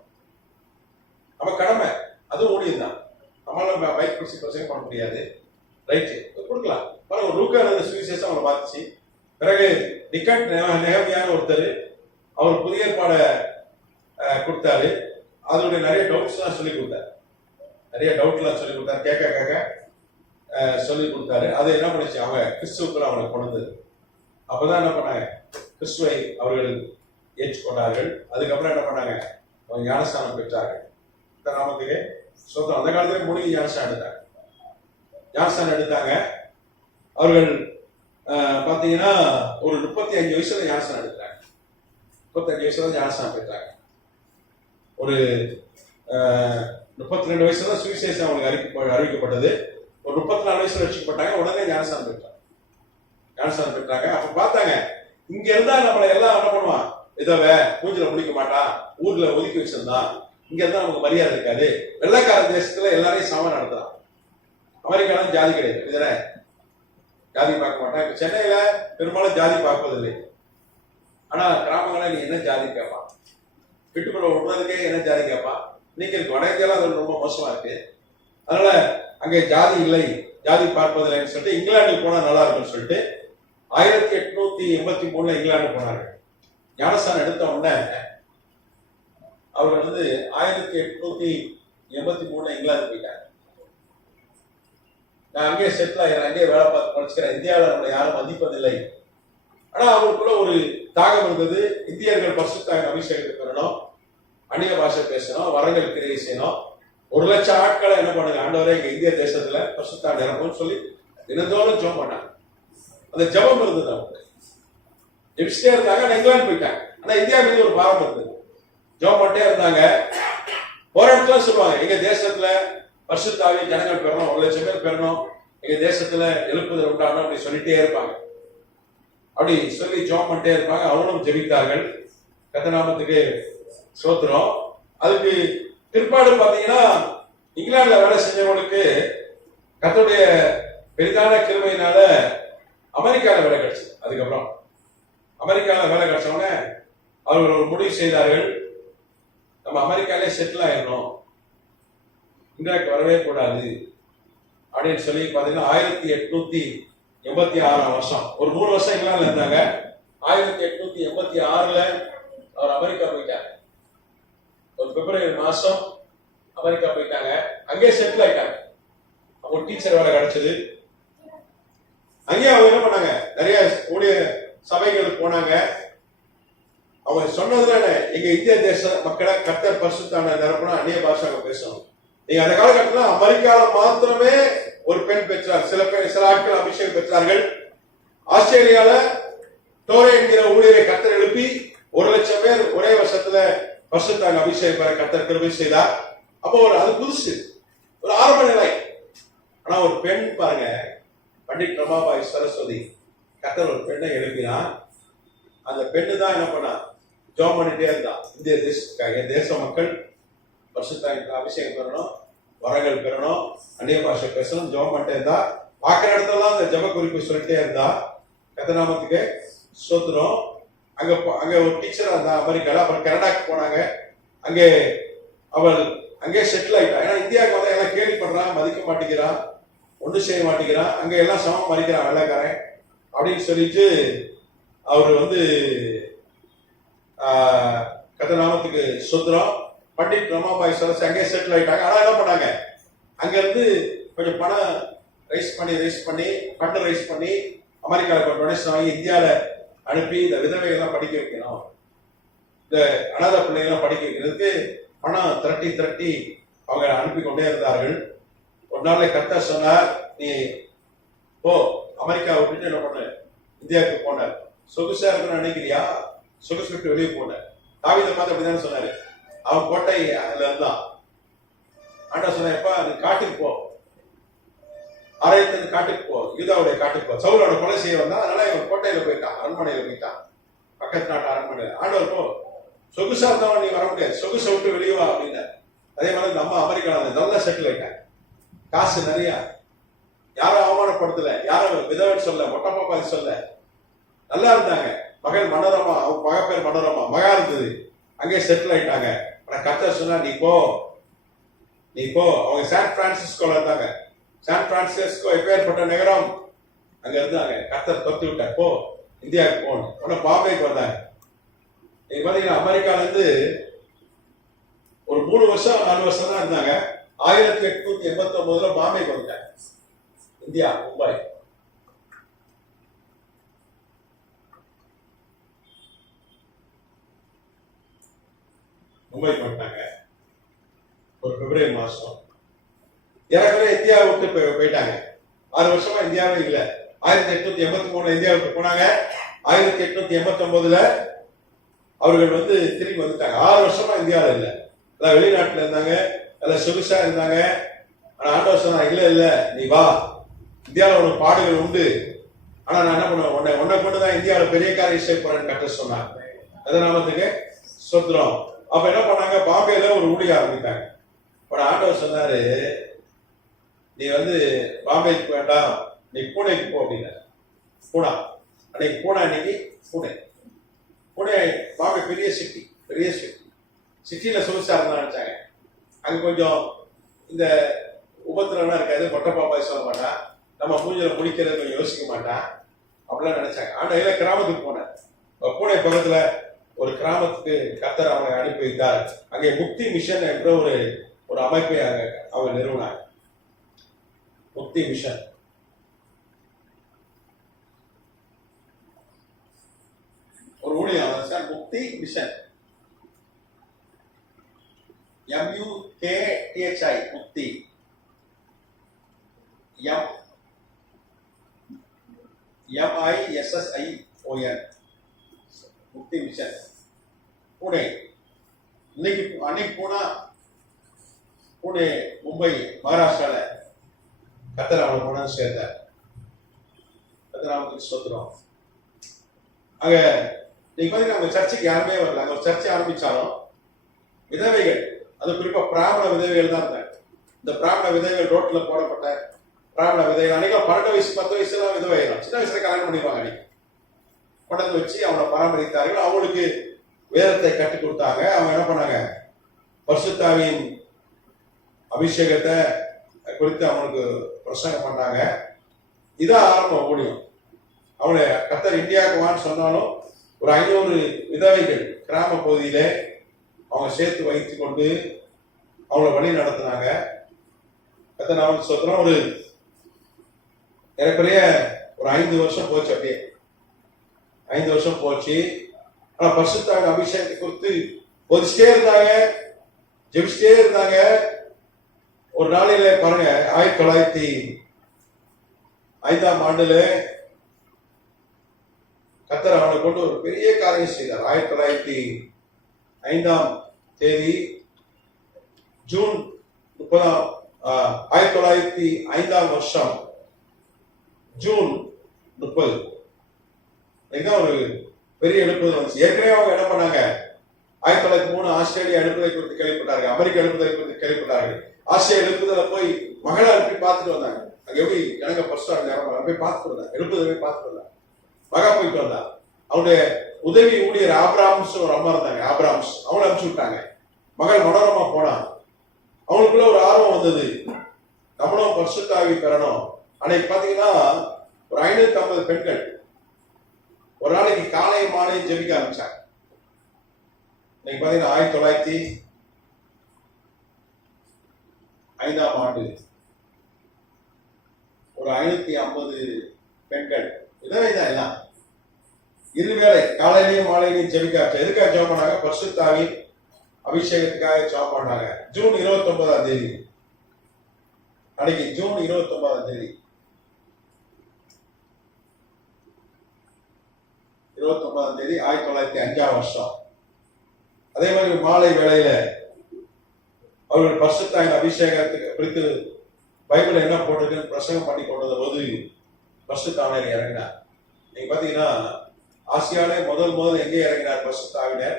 நம்ம கடமை, அதுவும் ஊழியம் தான். நம்மளால பைக் பிடிச்சி பிரச்சனை பண்ண முடியாது. ரைட்டு, கொடுக்கலாம். பாருங்க, ஒரு லூக்கா சுவிசேஷம் அவங்களை பார்த்துச்சு. பிறகு நிக்கட் நெகேமியான ஒருத்தர் அவர் புதிய ஏற்பாடை கொடுத்தாரு. அதோடைய நிறைய டவுட்ஸ் எல்லாம் சொல்லி கொடுத்தாரு. நிறைய டவுட் எல்லாம் சொல்லி கொடுத்தாரு. கேட்க சொல்லி கொடுத்தாரு. அதை என்ன பண்ணுச்சு, அவங்க கிறிஸ்துவுக்குள்ள அவங்களை கொண்டு வந்தது. அப்பதான் என்ன பண்ணாங்க, கிறிஸ்துவை அவர்கள் ஏற்றுக்கொண்டார்கள். அதுக்கப்புறம் என்ன பண்ணாங்க, அவங்க ஞானஸ்தானம் பெற்றார்கள். நாமத்துக்கு சொந்தம். அந்த காலத்துல மூலிகை ஞானஸ்தானம் எடுத்தாங்க. அவர்கள் பாத்தீங்கன்னா ஒரு 35 வயசுல ஞானஸ்தானம் எடுத்தாங்க. 35 வயசுல ஞானஸ்தானம் பெற்றாங்க. ஒரு 32 வயசுல சுவிசேஷம் அவங்களுக்கு அறிவிக்கப்பட்டது. ஒரு 34 வயசுல ரட்சிக்கப்பட்டாங்க. உடனே ஞானஸ்தானம் பெற்றாங்க. அப்ப பார்த்தாங்க, இங்க இருந்தா நம்மள எல்லாம் என்ன பண்ணுவான், இதவே பூஜையில முடிக்க மாட்டான், ஊர்ல ஒதுக்கி வச்சிருந்தான். இங்க இருந்தா நமக்கு மரியாதை இருக்காது. வெள்ளைக்கார தேசத்துல எல்லாரையும் சமம் நடத்துறான். அமெரிக்காலும் ஜாதி கிடையாது, இதுதானே, ஜாதி பார்க்க மாட்டான். இப்ப சென்னையில பெரும்பாலும் ஜாதி பார்ப்பதில்லை. ஆனா கிராமங்கள நீ என்ன ஜாதி கேட்பான், வீட்டுக்குள்ள விடுறதுக்கே என்ன ஜாதி கேட்பான், இன்னைக்கு இருக்கு. வட இந்தியாவில் அது ரொம்ப மோசமா இருக்கு. அதனால அங்கே ஜாதி இல்லை, ஜாதி பார்ப்பதில்லைன்னு சொல்லிட்டு இங்கிலாந்துக்கு போனா நல்லா இருக்கும்னு சொல்லிட்டு 1883 இங்கிலாந்து போனார்கள். ஞானஸ்தானம் எடுத்த உடனே அவர்கள் 1883 இங்கிலாந்து போயிட்டாங்க. நான் அங்கேயே செட்டில் ஆகிறேன், அங்கேயே வேலை பார்த்து படிச்சுக்கிறேன், இந்தியாவில் நம்மளை யாரும் மதிப்பதில்லை. ஆனா அவங்களுக்குள்ள ஒரு தாகம் இருந்தது. இந்தியர்கள் பரிசுத்த அபிஷேகத்தை பெறணும், அந்நிய பாஷை பேசணும், வரங்கள் கிரியை செய்யணும். 1,00,000 ஆட்களை என்ன பண்ணுங்க, ஆண்டவரே எங்க இந்திய தேசத்துல பரிசுத்த நிரப்பும்னு சொல்லி தினந்தோறும் ஜெபம் பண்ணாங்க. அந்த ஜெபம் இருந்தது அவங்க ஜெபிச்சுட்டே இருந்தாங்க. ஆனா இங்கிலாந்து போயிட்டாங்க. ஆனா இந்தியா மீது ஒரு பாரம் இருந்தது. ஜெபம் பண்ணிட்டே இருந்தாங்க. ஒரு இடத்துல சொல்லுவாங்க, எங்க தேசத்துல பரிசுத்தாவி ஜனங்கள் பெறணும், 1,00,000 பேர் பெறணும், எங்க தேசத்துல எழுப்புதல் உண்டாகணும் அப்படி சொல்லிட்டே இருப்பாங்க. அப்படி சொல்லி ஜெபம் பண்ணிட்டே இருப்பாங்க. அவங்களும் ஜெபித்தார்கள். கர்த்தநாமத்துக்கு ஸ்தோத்திரம். அதுக்கு பிற்பாடு பாத்தீங்கன்னா இங்கிலாந்துல வேலை செஞ்சவங்களுக்கு கர்த்தருடைய பெரிதான கிருபையினால அமெரிக்கால வேலை கிடைச்சது. அதுக்கப்புறம் அமெரிக்கால வேலை கிடைச்சவொடனே அவர்கள் ஒரு முடிவு செய்தார்கள், நம்ம அமெரிக்காலே செட்டில் ஆயிடணும், இந்தியாவுக்கு வரவே கூடாது அப்படின்னு சொல்லி பாத்தீங்கன்னா 1886 வருஷம், ஒரு 3 வருஷம் இங்கிலாந்துல இருந்தாங்க. 1886 அவர் அமெரிக்கா போயிட்டாங்க. ஒரு பிப்ரவரி மாசம் அமெரிக்கா போயிட்டாங்க. அங்கேயே செட்டில் ஆயிட்டாங்க. அவங்க டீச்சர் வேலை கிடைச்சது. அங்கேயே அவங்க என்ன பண்ணாங்க, நிறைய ஊழிய சபைகளுக்கு போனாங்க. அவங்க சொன்னதுல எங்க இந்திய தேச மக்களை கர்த்தர் பரிசுத்தான நிரப்பணும், அந்நிய பாஷை பேசணும். நீங்க அந்த காலகட்டத்தில் அமெரிக்கால மாத்திரமே ஒரு பெண் பெற்றார், சில ஆட்கள் அபிஷேகம் பெற்றார்கள். ஆஸ்திரேலியால டோரே என்கிற ஊழியரை கர்த்தர் எழுப்பி 1,00,000 பேர் ஒரே வருஷத்துல பரிசுத்தான அபிஷேகம் பெற கர்த்தர் கிருபை செய்தார். அப்போ அது புதுசு, ஒரு ஆரம்ப நிலை. ஆனா ஒரு பெண் பாருங்க, பண்டிட் ரமாபாய் சரஸ்வதி, கர்த்தர் ஒரு பெண்ணை எழுப்பினா. அந்த பெண்ணு தான் என்ன பண்ணா, ஜெபம் பண்ணிட்டே இருந்தா, இந்திய தேசத்துக்காக தேச மக்கள் பரிசுத்த அபிஷேகம் பெறணும், வரங்கள் பெறணும், அந்நிய பாஷை பேசணும், ஜெபம் பண்ணிட்டே இருந்தா. பார்க்கிற இடத்துல அந்த ஜெப குறிப்பு சொல்லிட்டே இருந்தா. கர்த்தநாமத்துக்கு ஸ்தோத்திரம். அங்க ஒரு டீச்சரா இருந்தா அமெரிக்கால. அப்புறம் கனடாக்கு போனாங்க. அங்கே அவள் அங்கே செட்டில் ஆயிட்டா. ஏன்னா இந்தியாவுக்கு வந்து எல்லாம் கேள்விப்படுறான், மதிக்க மாட்டேங்கிறான், ஒன்று செய்ய மாட்டேங்கிறான், அங்க எல்லாம் சமம் மதிக்கிறான் வெள்ளைக்காரன் அப்படின்னு சொல்லிட்டு அவர் கர்த்தநாமத்துக்கு ஸ்தோத்திரம். பண்டிட் ரமாபாய் சரஸ் அங்கே செட்டில் ஆயிட்டாங்க. ஆனா என்ன பண்ணாங்க, அங்க இருந்து கொஞ்சம் பணம் ரைஸ் பண்ணி ஃபண்ட் ரைஸ் பண்ணி அமெரிக்காவில் டொனேஷன் வாங்கி இந்தியாவில அனுப்பி இந்த விதவைகள்லாம் படிக்க வைக்கணும், இந்த அனாதை பிள்ளைகள்லாம் படிக்க வைக்கிறதுக்கு பணம் திரட்டி அவங்க அனுப்பி கொண்டே இருந்தார்கள். ஒரு நாள் கர்த்தர் சொன்னார், நீ போ அமெரிக்கா விட்டுட்டு என்ன பண்ண, இந்தியாவுக்கு போன. சொகுசா இருக்குன்னு நினைக்கிறியா, சொகுசு விட்டு வெளியே போன. தாவீதை பார்த்து அப்படிதானே சொன்னாரு. அவன் கோட்டை அதுல இருந்தான். ஆண்டா சொன்ன, எப்பா நீ காட்டுக்கு போ, ஆலயத்தின் காட்டுக்கு போ, யூதாவுடைய காட்டுக்கு போ. சவுலோட கொலை செய்ய வந்தான், அதனால இவன் கோட்டையில போயிட்டான், அரண்மனையில போயிட்டான், பக்கத்து நாட்டு அரண்மனையில. ஆண்டவர் போ, சொகுசா இருந்தவன் நீ வர முடியாது, சொகுசை விட்டு வெளியே வா அப்படின்னு. அதே மாதிரி இந்த அம்மா அமெரிக்காவில் நல்லா செட்டில் ஆயிட்டாங்க, காசு நிறைய, யாரும் அவமானப்படுத்தல, யாரும் விதவன் சொல்ல, மொட்டப்பாப்பாதி சொல்ல, நல்லா இருந்தாங்க. மகள் மனோரமா, அவங்க மக பேர் மனோரமா, மகா இருந்தது, அங்கே செட்டில் ஆயிட்டாங்க. ஆனா கர்த்தர் சொன்னா, நீ போ. அவங்க சான் பிரான்சிஸ்கோல இருந்தாங்க. சான் பிரான்சிஸ்கோ எப்பேற்பட்ட நகரம், அங்க இருந்தாங்க. கர்த்தர் தொத்தி விட்டார், போ இந்தியாவுக்கு போகணும். உடனே பாம்பேக்கு வந்தாங்க. நீங்க பாத்தீங்கன்னா அமெரிக்கால இருந்து ஒரு 3 வருஷம் 4 வருஷம் தான் இருந்தாங்க. 1889 பாம்பேக்கு வந்துட்டாங்க. இந்தியா, மும்பை. மும்பை பண்ணிட்டாங்க ஒரு பிப்ரவரி மாசம். ஏற்கனவே இந்தியாவை விட்டு போயிட்டாங்க. 6 வருஷமா இந்தியாவே இல்லை. 1883 இந்தியாவுக்கு போனாங்க. 1889 அவர்கள் திரும்பி வந்துட்டாங்க. 6 வருஷமா இந்தியாவில் இல்லை, எல்லாம் வெளிநாட்டுல இருந்தாங்க, எல்லாம் சொகுசா இருந்தாங்க. ஆனா ஆண்டவர் சொன்னா, இல்ல நீ வா, இந்தியாவில் உனக்கு பாடுகள் உண்டு, ஆனா நான் என்ன பண்ணுவேன், உன்னை கொண்டுதான் இந்தியாவில் பெரிய காரியம் செய்ய போறேன்னு கட்ட சொன்னாங்க. கர்த்தநாமத்துக்கு ஸ்தோத்திரம். அப்ப என்ன பண்ணாங்க, பாம்பேல ஒரு ஊழிய ஆரம்பித்தாங்க. ஆனா ஆண்டவர் சொன்னாரு, நீ பாம்பேக்கு வேண்டாம், நீ பூனேக்கு போ அப்படின்னா. பூனா அன்னைக்கு பூனே பாம்பே பெரிய சிட்டி. சிட்டியில சொகுசா இருந்தா நினைச்சாங்க. அங்க கொஞ்சம் இந்த உபத்திரம்லாம் இருக்காது, மொட்டை பாப்பாய் சொல்ல மாட்டான், நம்ம மூஞ்சில முடிக்கிறது கொஞ்சம் யோசிக்க மாட்டான், அப்படிலாம் நினைச்சாங்க. ஆனா இல்ல, கிராமத்துக்கு போனேன். பூனே பக்கத்துல ஒரு கிராமத்துக்கு கர்த்தர் அவனை அனுப்பி வைத்தார். அங்கே முக்தி மிஷன் என்ற ஒரு அமைப்பை அவங்க நிறுவனாங்க. முக்தி மிஷன். ஒரு ஊழியம் சார், முக்தி மிஷன், MUKTHI, முக்தி, MISSION, முக்தி மிஷன், புனே. அன்னைக்கு போனா புனே, மும்பை, மகாராஷ்டிரால கர்த்தர் அவனை கொண்டாந்து சேர்த்தார். கர்த்தர் ஸ்தோத்திரம். அங்க நீங்க பாத்தீங்கன்னா அவங்க சர்ச்சைக்கு யாருமே வரல. அங்க ஒரு சர்ச்சை ஆரம்பிச்சாலும் விதவைகள், அது குறிப்பா பிராமண விதவைகள் தான் இருந்தாங்க. இந்த பிராமண விதவைகள், ரோட்ல போடப்பட்ட பிராமண விதவைகள், அன்னைக்கு 12 வயசு 10 வயசுல விதவைகள், சின்ன வயசுல கல்யாணம் பண்ணிடுவாங்க. அன்னைக்கு கொண்டாந்து வச்சு அவனை பராமரித்தார்கள். அவங்களுக்கு வேதத்தை கற்றுக் கொடுத்தாங்க. அவங்க என்ன பண்ணாங்க, பரிசுத்தாவியின் அபிஷேகத்தை குறித்து அவனுக்கு பிரசங்கம் பண்ணாங்க. இதான் ஆரம்பம் ஊழியம். அவனை கர்த்தர் இந்தியாவுக்கு வான்னு சொன்னாலும் ஒரு 500 விதவைகள் கிராம பகுதியில அவங்க சேர்த்து வைத்து கொண்டு அவங்கள வழி நடத்தினாங்க. கர்த்தர் நாமத்துக்கு ஸ்தோத்திரம். ஒரு ஏறக்குறைய ஒரு 5 வருஷம் போச்சு. அப்படியே 5 வருஷம் போச்சு. ஆனா பரிசுத்தாவின் அபிஷேகத்தை குறித்து போதிச்சிட்டே இருந்தாங்க, ஜெபிச்சிட்டே இருந்தாங்க. ஒரு நாளில பாருங்க, 1905ஆம் ஆண்டுல கர்த்தர் அவனை கொண்டு ஒரு பெரிய காரியம் செய்தார். 1905ஆம் தேதி ஜூன் 30, 1905ஆம் வருஷம் ஜூன் 30 ஒரு பெரிய எழுப்புதல் வந்துச்சு. ஏற்கனவே அவங்க என்ன பண்ணாங்க, 1903 ஆஸ்திரேலியா எழுப்புதலை குறித்து கேள்விப்பட்டார்கள், அமெரிக்க எழுப்புதலை குறித்து கேள்விப்பட்டார்கள். ஆஸ்திரேலியா எழுப்புதலை போய் மகளை அனுப்பி பார்த்துட்டு வந்தாங்க. அங்க எப்படி ஜனங்க பரிசுத்தவான்கள் போய் பார்த்துட்டு வந்தாங்க, எழுப்புதலை போய் பார்த்துட்டு வந்தாங்க. மகா போயிட்டு வந்தா. அவனுடைய உதவி ஊழியர் ஆப்ராம்ஸ் ஒரு அம்மா இருந்தாங்க, ஆப்ராம்ஸ், அவங்கள அனுப்பிச்சு விட்டாங்க. மகள் மனோரமா போனா. அவங்களுக்குள்ள ஒரு ஆர்வம் வந்தது, நம்மளும் பரிசுத்தாவி பெறணும். அன்னைக்கு பாத்தீங்கன்னா ஒரு 550 பெண்கள் ஒரு நாளைக்கு காலை மாலை ஜெபிக்க ஆரம்பிச்சாங்க. இன்னைக்கு பாத்தீங்கன்னா 1905ஆம் ஆண்டு ஒரு 550 பெண்கள் விதவைதான் எல்லாம். இருவேளை காலையிலையும் மாலையிலையும் ஜெபிக்க ஆரம்பிச்சாங்க. எதுக்காக ஜெபம் பண்ணாங்க, பரிசுத்தாவின் அபிஷேகத்துக்காக ஜெபம் பண்ணாங்க. ஜூன் 29ஆம் தேதி, அன்னைக்கு ஜூன் 29ஆம் தேதி 1905ஆம் வருஷம். அதே மாதிரி மாலை வேளையில அவர்கள் பரிசுத்தாவின் அபிஷேகத்துக்கு குறித்து பைபிள் என்ன போட்டிருக்குன்னு பிரசங்கம் பண்ணி கொண்டது போது பரிசுத்தாவினர் இறங்கினார். நீங்க பாத்தீங்கன்னா ஆசியால முதல் எங்கே இறங்கினார் பரிசுத்தாவினர்?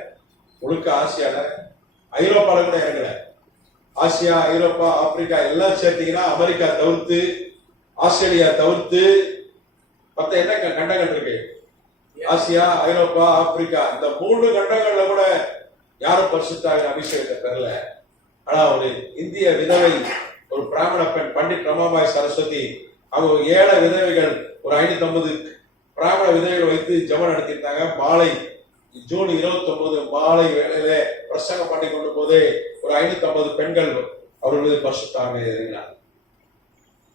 முழுக்க ஆசியால, ஐரோப்பால கூட இறங்கினார். ஆசியா, ஐரோப்பா, ஆப்பிரிக்கா எல்லாம் சேர்த்தீங்கன்னா அமெரிக்கா தவிர்த்து, ஆஸ்திரேலியா தவிர்த்து மத்த என்ன கண்டங்கள் இருக்கு? ஆசியா, ஐரோப்பா, ஆப்பிரிக்கா, இந்த 3 கண்டங்கள்ல கூட யாரும் பரிசுத்தாவின் அபிஷேகத்தை பெறல. ஆனா ஒரு இந்திய விதவை, ஒரு பிராமண பெண் பண்டிட் ரமாபாய் சரஸ்வதி, அவங்க 7 விதவைகள், ஒரு 550 பிராமண விதவைகள் வைத்து ஜெபம் நடத்தியிருந்தாங்க. மாலை ஜூன் 29 மாலை வேளையில பிரசங்கம் பண்ணி கொண்டு போதே ஒரு 550 பெண்கள் அவர்கள் மீது பரிசுத்தாவின் இறங்கினார்.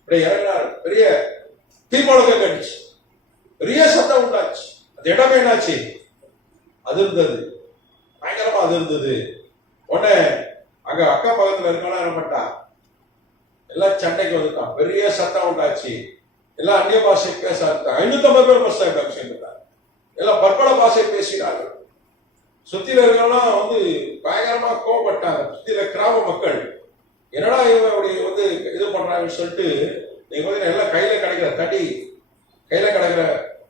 இறங்கினார். பெரிய தீப்பழக்கம் கட்டுச்சு, பெரிய சத்தம் உண்டாச்சு. அந்த இடமே என்னாச்சு, அதிர்ந்தது, பயங்கரமா அதிர்ந்தது. உடனே அங்க அக்கா பக்கத்துல இருக்கலாம் என்ன பண்ணிட்டான், எல்லாம் சண்டைக்கு வந்துட்டான். பெரிய சத்தம் உண்டாச்சு. எல்லாம் அந்நிய பாஷை பேச ஆரம்பித்தாங்க. 550 பேர் பரிசுத்தாவின் சேர்ந்துட்டாங்க. எல்லாம் பற்பல பாஷை பேசினார்கள். சுத்தில இருக்கலாம் பயங்கரமா கோபப்பட்டாங்க. சுத்தில கிராம மக்கள் என்னடா இவங்க இது பண்றாங்கன்னு சொல்லிட்டு நீங்க எல்லாம் கையில கிடைக்கிற தடி, கையில கிடைக்கிற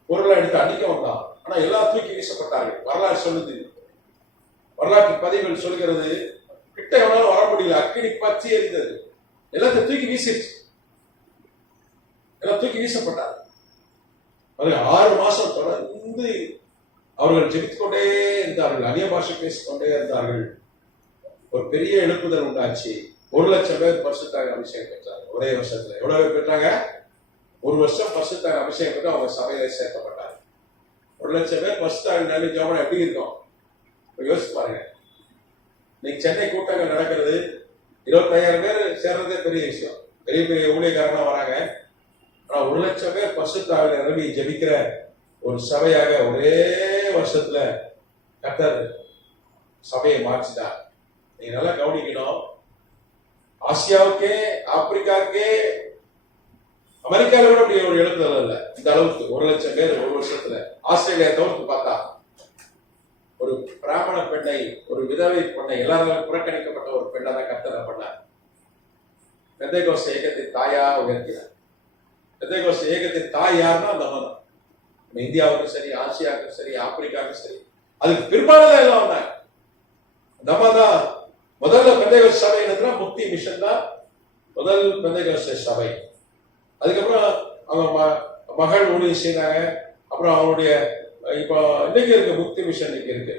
பொருளை எடுத்து அடிக்க வந்தான். ஆனா எல்லாம் தூக்கி வீசப்பட்டார்கள். வரலாறு சொல்லுது, வரலாற்று பதிவுகள் சொல்கிறது, கிட்ட எவனாலும் வர முடியல, அக்கினி பற்றி எரிந்தது, எல்லாத்தையும் தூக்கி வீசிடுச்சு. எல்லாம் தூக்கி வீசப்பட்டார். 6 மாசம் தொடர்ந்து அவர்கள் ஜெபித்துக் கொண்டே இருந்தார்கள், அந்நிய பாஷை பேசிக் கொண்டே இருந்தார்கள். ஒரு பெரிய எழுப்புதல் உண்டாச்சு. 1,00,000 பேர் பரிசுத்தாவின் அபிஷேகம் பெற்றாங்க ஒரே வருஷத்துல. எவ்வளவு பேர் பெற்றாங்க? ஒரு வருஷம் பரிசுத்தாவின் அபிஷேகம் பெற்று அவங்க சபையில சேர்க்கப்பட்டாங்க. 1,00,000 பேர் பரிசுத்தாவின் ஜெபம் எப்படி இருக்கும் யோசிச்சு பாருங்க. இன்னைக்கு சென்னை கூட்டங்கள் நடக்கிறது, 25,000 பேர் சேர்றதே பெரிய விஷயம். பெரிய பெரிய ஊழியக்காரங்க வராங்க. ஆனா 1,00,000 பேர் பரிசுத்தாவில நிரம்பி ஜெபிக்கிற ஒரு சபையாக ஒரே வருஷத்துல கர்த்தர் சபையை மாற்றிட்டார். நீங்க நல்லா கவனிக்கணும். ஆசியாவுக்கே, ஆப்பிரிக்காவுக்கே, அமெரிக்காவில கூட அப்படி ஒரு எழுப்புதல் இல்ல இந்த அளவுக்கு. 1,00,000 பேர் ஒரு வருஷத்துல. ஆஸ்திரேலியா தவிர்த்து பார்த்தா ஒரு பிராமண பெண்ணை, ஒரு விதவை பெண்ணை, எல்லாரும் புறக்கணிக்கப்பட்ட ஒரு பெண்ணை தான் கர்த்தர் பண்ணார். பெந்தைகோஸ்து இயக்கத்தின் தாயா உயர்த்தினார். பெந்தைகோஸ்து இயக்கத்தின் தாய் யாருன்னா அந்த அம்மா தான். இந்தியாவுக்கும் சரி, ஆசியாவுக்கும் சரி, ஆப்பிரிக்காவுக்கும் சரி, அதுக்கு பிற்பாடுதான் எல்லாம் வந்தாங்க. அந்த அம்மா தான் முதல்ல பெந்தைகோஸ்து சபை என்னதுன்னா முக்தி மிஷன் தான் முதல் பெந்தைகோஸ்து சபை. அதுக்கப்புறம் அவங்க மகள் ஊழியம் செய்தாங்க. அப்புறம் அவருடைய இப்போ இன்னைக்கு இருக்கு முக்தி மிஷன் இன்னைக்கு இருக்கு.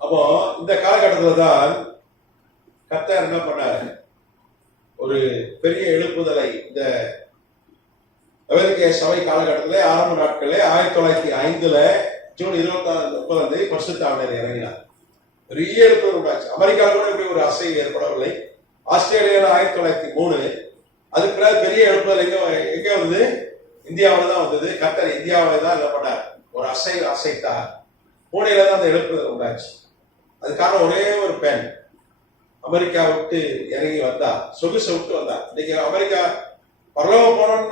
அப்போ இந்த காலகட்டத்தில் தான் கர்த்தர் என்ன பண்ணாரு? ஒரு பெரிய எழுப்புதலை இந்த அமெரிக்க சபை காலகட்டத்தில் ஆரம்ப நாட்களில் 1905 ஜூன் 29 பரிசுத்த ஆவியானவர் இறங்கினார். பெரிய எழுப்புதல் உண்டாச்சு. அமெரிக்காவில் கூட இப்படி ஒரு அசைவு ஏற்படவில்லை. ஆஸ்திரேலியாவில் 1903. அதுக்கு பிறகு பெரிய எழுப்புதல் எங்க வந்தது? இந்தியாவில் தான் வந்தது. கர்த்தர் இந்தியாவை தான் என்ன பண்ணார்? ஒரு அசைத்தார். பூனேல தான் அந்த எழுப்புதல் உண்டாச்சு. அதுக்கான ஒரே ஒரு பெண் அமெரிக்கா விட்டு இறங்கி வந்தா, சொகுசை விட்டு வந்தா. இன்னைக்கு அமெரிக்கா பரலோகம் போனோம்,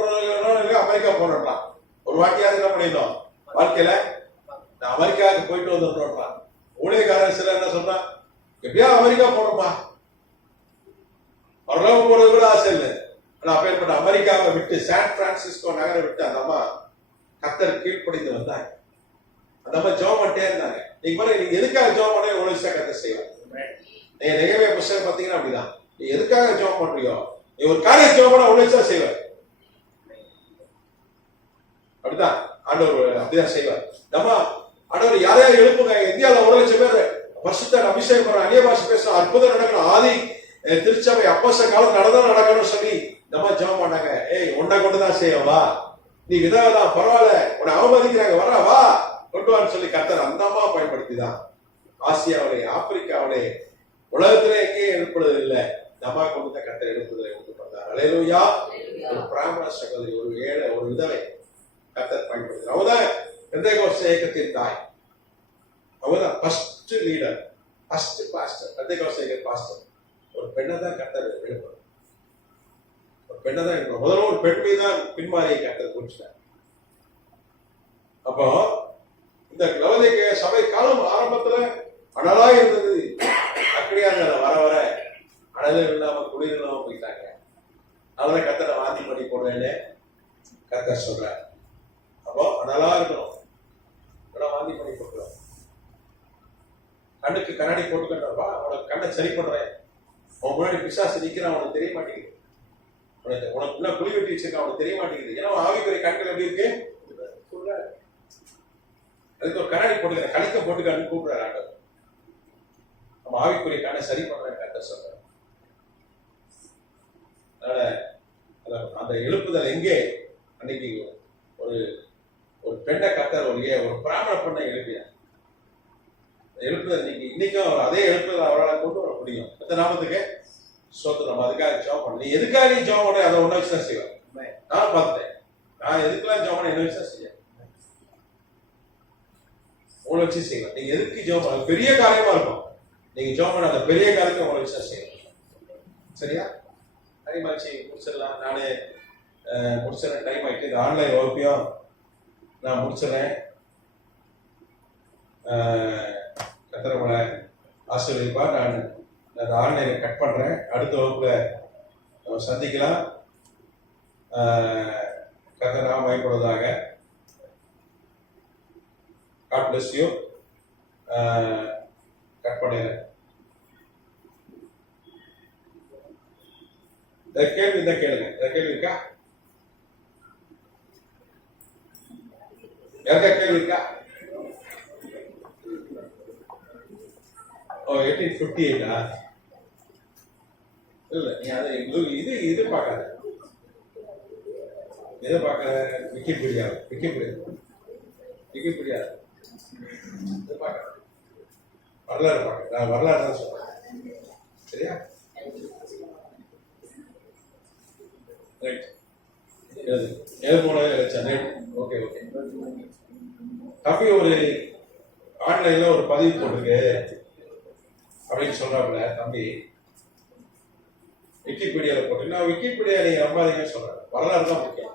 அமெரிக்கா போனோம்லாம் ஒரு வாட்டியாவது என்ன பண்ணிடணும் வாழ்க்கையில, நான் அமெரிக்காவுக்கு போயிட்டு வந்துடுறோம்லாம். ஊழியக்காரன் சில என்ன சொல்றான், எப்படியா அமெரிக்கா போனோம்பா, பரலோகம் போறது கூட ஆசை இல்லை. ஆனா அப்பேற்பட்ட அமெரிக்காவை விட்டு, சான் பிரான்சிஸ்கோ நகரை விட்டு அந்த அம்மா கர்த்தர் கீழ்ப்படிந்து வந்தாங்க. அந்த அம்மா ஜெபம் பண்ணிட்டே இருந்தாங்க. நீங்க எதுக்காக ஜெபம் பண்ண எவ்வளவு விஷயம் கர்த்தர் செய்வாங்க. நீங்க நெகவே புத்தகம் பாத்தீங்கன்னா அப்படிதான். நீ எதுக்காக ஜெபம் பண்றியோ, நீ ஒரு காரியம் ஜெபம் பண்ண உழைச்சா செய்வார். அப்படிதான் ஆண்டவர் அப்படிதான் செய்வார். நம்ம ஆண்டவர் யாரையாவது எழுப்புங்க. இந்தியாவில் 1,00,000 பேர் பரிசுத்தர் அபிஷேகம் பண்ண, அந்நிய பாஷை பேசணும், அற்புதம் நடக்கணும், ஆதி திருச்சபை அப்போஸ்தல காலம் நடக்கணும்னு சொல்லி நம்ம ஜெபம் பண்ணாங்க. ஏய், உன்னை கொண்டுதான் செய்யவா, நீ விதவதான், பரவாயில்ல, உன்னை அவமதிக்கிறாங்க, வர வா கொண்டு வான்னு சொல்லி கர்த்தர் அந்த அம்மா பயன்படுத்திதான் ஆசியாவிலே, ஆப்பிரிக்காவிலே, உலகத்திலே எங்கேயும் எழுப்புறது இல்லை. நம்ம கொண்டு கர்த்தர் எழுப்புதலை உண்டு பண்ணார். அல்லேலூயா. ஒரு பிராமண சகோதரி, ஒரு ஏழை, ஒரு விதவை கர்த்தர் பயன்படுத்தினார். அவதான் பெந்தைகோஸ்து இயக்கத்தின் தாய். அவதான் ஃபர்ஸ்ட் லீடர், ஃபர்ஸ்ட் பாஸ்டர். பெந்தைகோஸ்து இயக்க பாஸ்டர் ஒரு பெண்ணை தான் கர்த்தர் எழுப்புறார். ஒரு பெண்ணை தான் எழுப்புறார். முதல்ல ஒரு பெண் மீதான் பின்மாரியை கர்த்தர் குறிச்சார். அப்போ இந்த லவோதிக்கேய சபை காலம் ஆரம்பத்துல அனலா இருந்தது. அக்கடியாக வர வர அனலும் இல்லாம குளிர் இல்லாம போயிட்டாங்க. அதனால கர்த்தரை வாந்தி பண்ணி போடுவேன்னு கர்த்தர் சொல்றார். அப்போ அனலா இருக்கணும், வாந்தி பண்ணி போட்டுருவோம். கண்ணுக்கு கண்ணாடி போட்டுக்கா, உனக்கு கண்ணை சரி பண்றேன், உன் முன்னாடி பிசாசு நிக்கிறான், உனக்கு தெரிய மாட்டேங்குது, உனக்கு உள்ள குழி வெட்டி வச்சிருக்கான், உனக்கு தெரிய மாட்டேங்குது. ஏன்னா ஆவிக்குரிய கண்கள் எப்படி இருக்கு சொல்றாரு. அதுக்கு ஒரு கண்ணாடி போட்டுக்கிறேன், கலிக்க போட்டுக்கான்னு கூப்பிடுறாரு ஆண்டவர். நம்ம ஆவிக்குரிய கண்ணை சரி பண்றேன் கர்த்தர் சொல்றாரு. அதனால அந்த எழுப்புதல் எங்கே? அன்னைக்கு ஒரு ஒரு பெண்ணை கர்த்தர் ஒரு பிராமண பெண்ணை எழுப்பினார். எழுப்புதல் இன்னைக்கும் அவர் அதே எழுப்புதல் அவரால் கொண்டு வர முடியும். அந்த நாமத்துக்கு சோத்திரம். அதுக்காக ஜெபம் பண்ண. நீ எதுக்காக நீ ஜெபம் பண்ண அதை ஒன்ன வச்சுதான் செய்வேன். நான் பார்த்துட்டேன். நான் எதுக்கெல்லாம் ஜெபம் பண்ண என்ன வச்சுதான் செய்வேன், உங்களை வச்சு செய்வேன். நீங்க எதுக்கு ஜெபம் பண்ண பெரிய காரியமா இருக்கும். நீங்க ஜெபம் பண்ண அந்த பெரிய காரியத்தை உங்களை வச்சுதான் செய்வேன். சரியா? டைம் ஆச்சு, முடிச்சிடலாம். நானே முடிச்சிடறேன். டைம் ஆயிட்டு இந்த ஆன்லைன் வகுப்பையும் நான் முடிச்சிடறேன். கர்த்தர் உங்களை ஆசீர்வதிப்பார். நான் அந்த ஆன்லைனை கட் பண்றேன். அடுத்த வகுப்புல நம்ம சந்திக்கலாம். கர்த்தர் நாம மகிமைப்படுவதாக. God bless you. கட் பண்ணிடுறேன். கேள்வி இருந்தா கேளுங்க. கேள்வி இருக்கா? யாருக்கா கேள்வி இருக்கா? 1858 இல்ல நீ அதை இது பார்க்காத, எதை பார்க்காத? விக்கிபீடியா இது பார்க்காத, வரலாறு பார்க்க. நான் வரலாறு தான் சொல்றேன், சரியா? Right, okay. தம்பி ஒரு ஆன்லைன்ல ஒரு பதிவு போட்டிருக்கு அப்படின்னு சொல்றாப்புல தம்பி. விக்கிபீடியாவில் போட்டு, நான் விக்கிபீடியா நீங்க நம்பாதீங்கன்னு சொல்றேன், வரலாறு தான் முக்கியம்.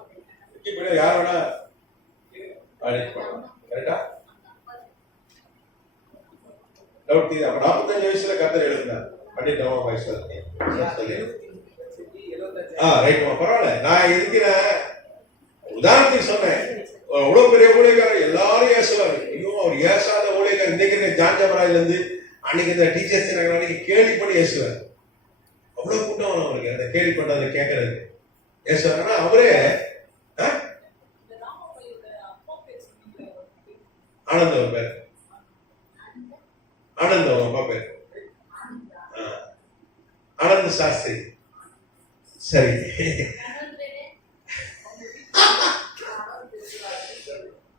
விக்கிபீடியா யார் வேணா கரெக்டா? டவுட் இது. அப்ப 45 வயசுல கர்த்தர் எழுதினார், பண்டிட் ரமாபாய் சொல்லி. ரைட், பரவாயில்ல. நான் இருக்கிறேன் உதாரணத்துக்கு சொன்னேன். அவ்வளவு பெரிய ஊழியக்காரர் எல்லாரும் ஏசுவாரு. இன்னும் அவர் ஏசாத ஊழியக்காரர் இன்னைக்கு ஜான் ஜமராயில இருந்து அன்னைக்கு இந்த டீச்சர்ஸ் அன்னைக்கு கேள்வி பண்ணி ஏசுவார். அவ்வளவு கூட்டம் வரும் அவருக்கு அந்த கேள்வி பண்றதை கேட்கறது ஏசுவார். அவரே ஆனந்த் ஒரு பேர், ஆனந்த் அவங்க அப்பா பேர் ஆனந்த் சாஸ்திரி. சரி,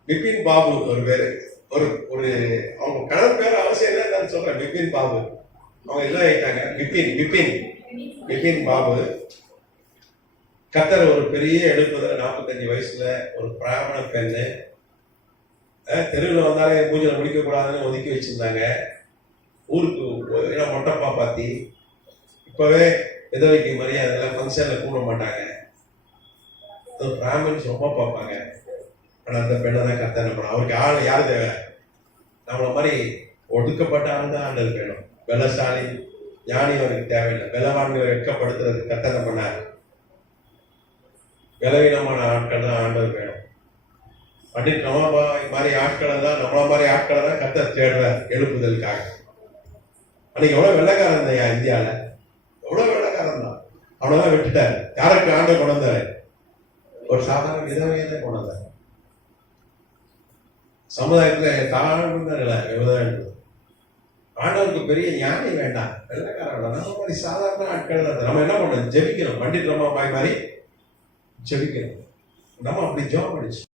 பிபின் பாபு ஒரு பேரு. ஒரு அவங்க கணவர் பேர் அவசியம் இல்லை, நான் சொல்றேன். பிபின் பாபு அவங்க எல்லாம் ஆயிட்டாங்க. பிபின் பாபு. கத்தர் ஒரு பெரிய எழுப்புதல 45 வயசுல ஒரு பிராமண பெண்ணு தெருவில் வந்தாலே பூஜை முடிக்க கூடாதுன்னு ஒதுக்கி வச்சிருந்தாங்க. ஊருக்கு மொட்டப்பா பாத்தி இப்பவே விதவைக்கு மரியாதை அதெல்லாம் ஃபங்க்ஷன்ல கூட மாட்டாங்க. பிராமன்ஸ் ரொம்ப பார்ப்பாங்க. ஆனா அந்த பெண்ணை தான் கத்தனை பண்ண. அவருக்கு ஆள் யாரு தேவை? நம்மள மாதிரி ஒடுக்கப்பட்ட ஆள் தான் ஆண்டவர் வேணும். பலசாலி ஞானி அவருக்கு தேவையில்லை. பலவான்களை வெட்கப்படுத்துறது கத்தனை பண்ணாரு. பலவீனமான ஆட்கள் தான் ஆண்டவர் வேணும். பண்டிட் ரமாபாய் மாதிரி ஆட்களை தான், நம்மள மாதிரி ஆட்களை தான் கத்தர் தேடுறார் எழுப்புதலுக்காக. அன்னைக்கு எவ்வளவு வெள்ளக்காரன் இருந்தையா இந்தியால? எவ்வளவு வெள்ளக்காரன் தான். அவ்வளவுதான் விட்டுட்டாரு. யாருக்கு ஆண்டவர் கொண்டு வந்தாரு? ஒரு சாதாரண விதவையை தான் கொண்டு வந்தாரு. சமுதாயத்துல தாழ்வுன்னு ஆண்டவருக்கு பெரிய ஞானி வேண்டாம், வெள்ளக்காரன். நம்ம மாதிரி சாதாரண ஆட்கள் தான். நம்ம என்ன பண்ணோம்? ஜெபிக்கிறோம். பண்டிட் ரமாபாய் மாதிரி ஜெபிக்கிறோம். நம்ம அப்படி ஜெபம் படிச்சு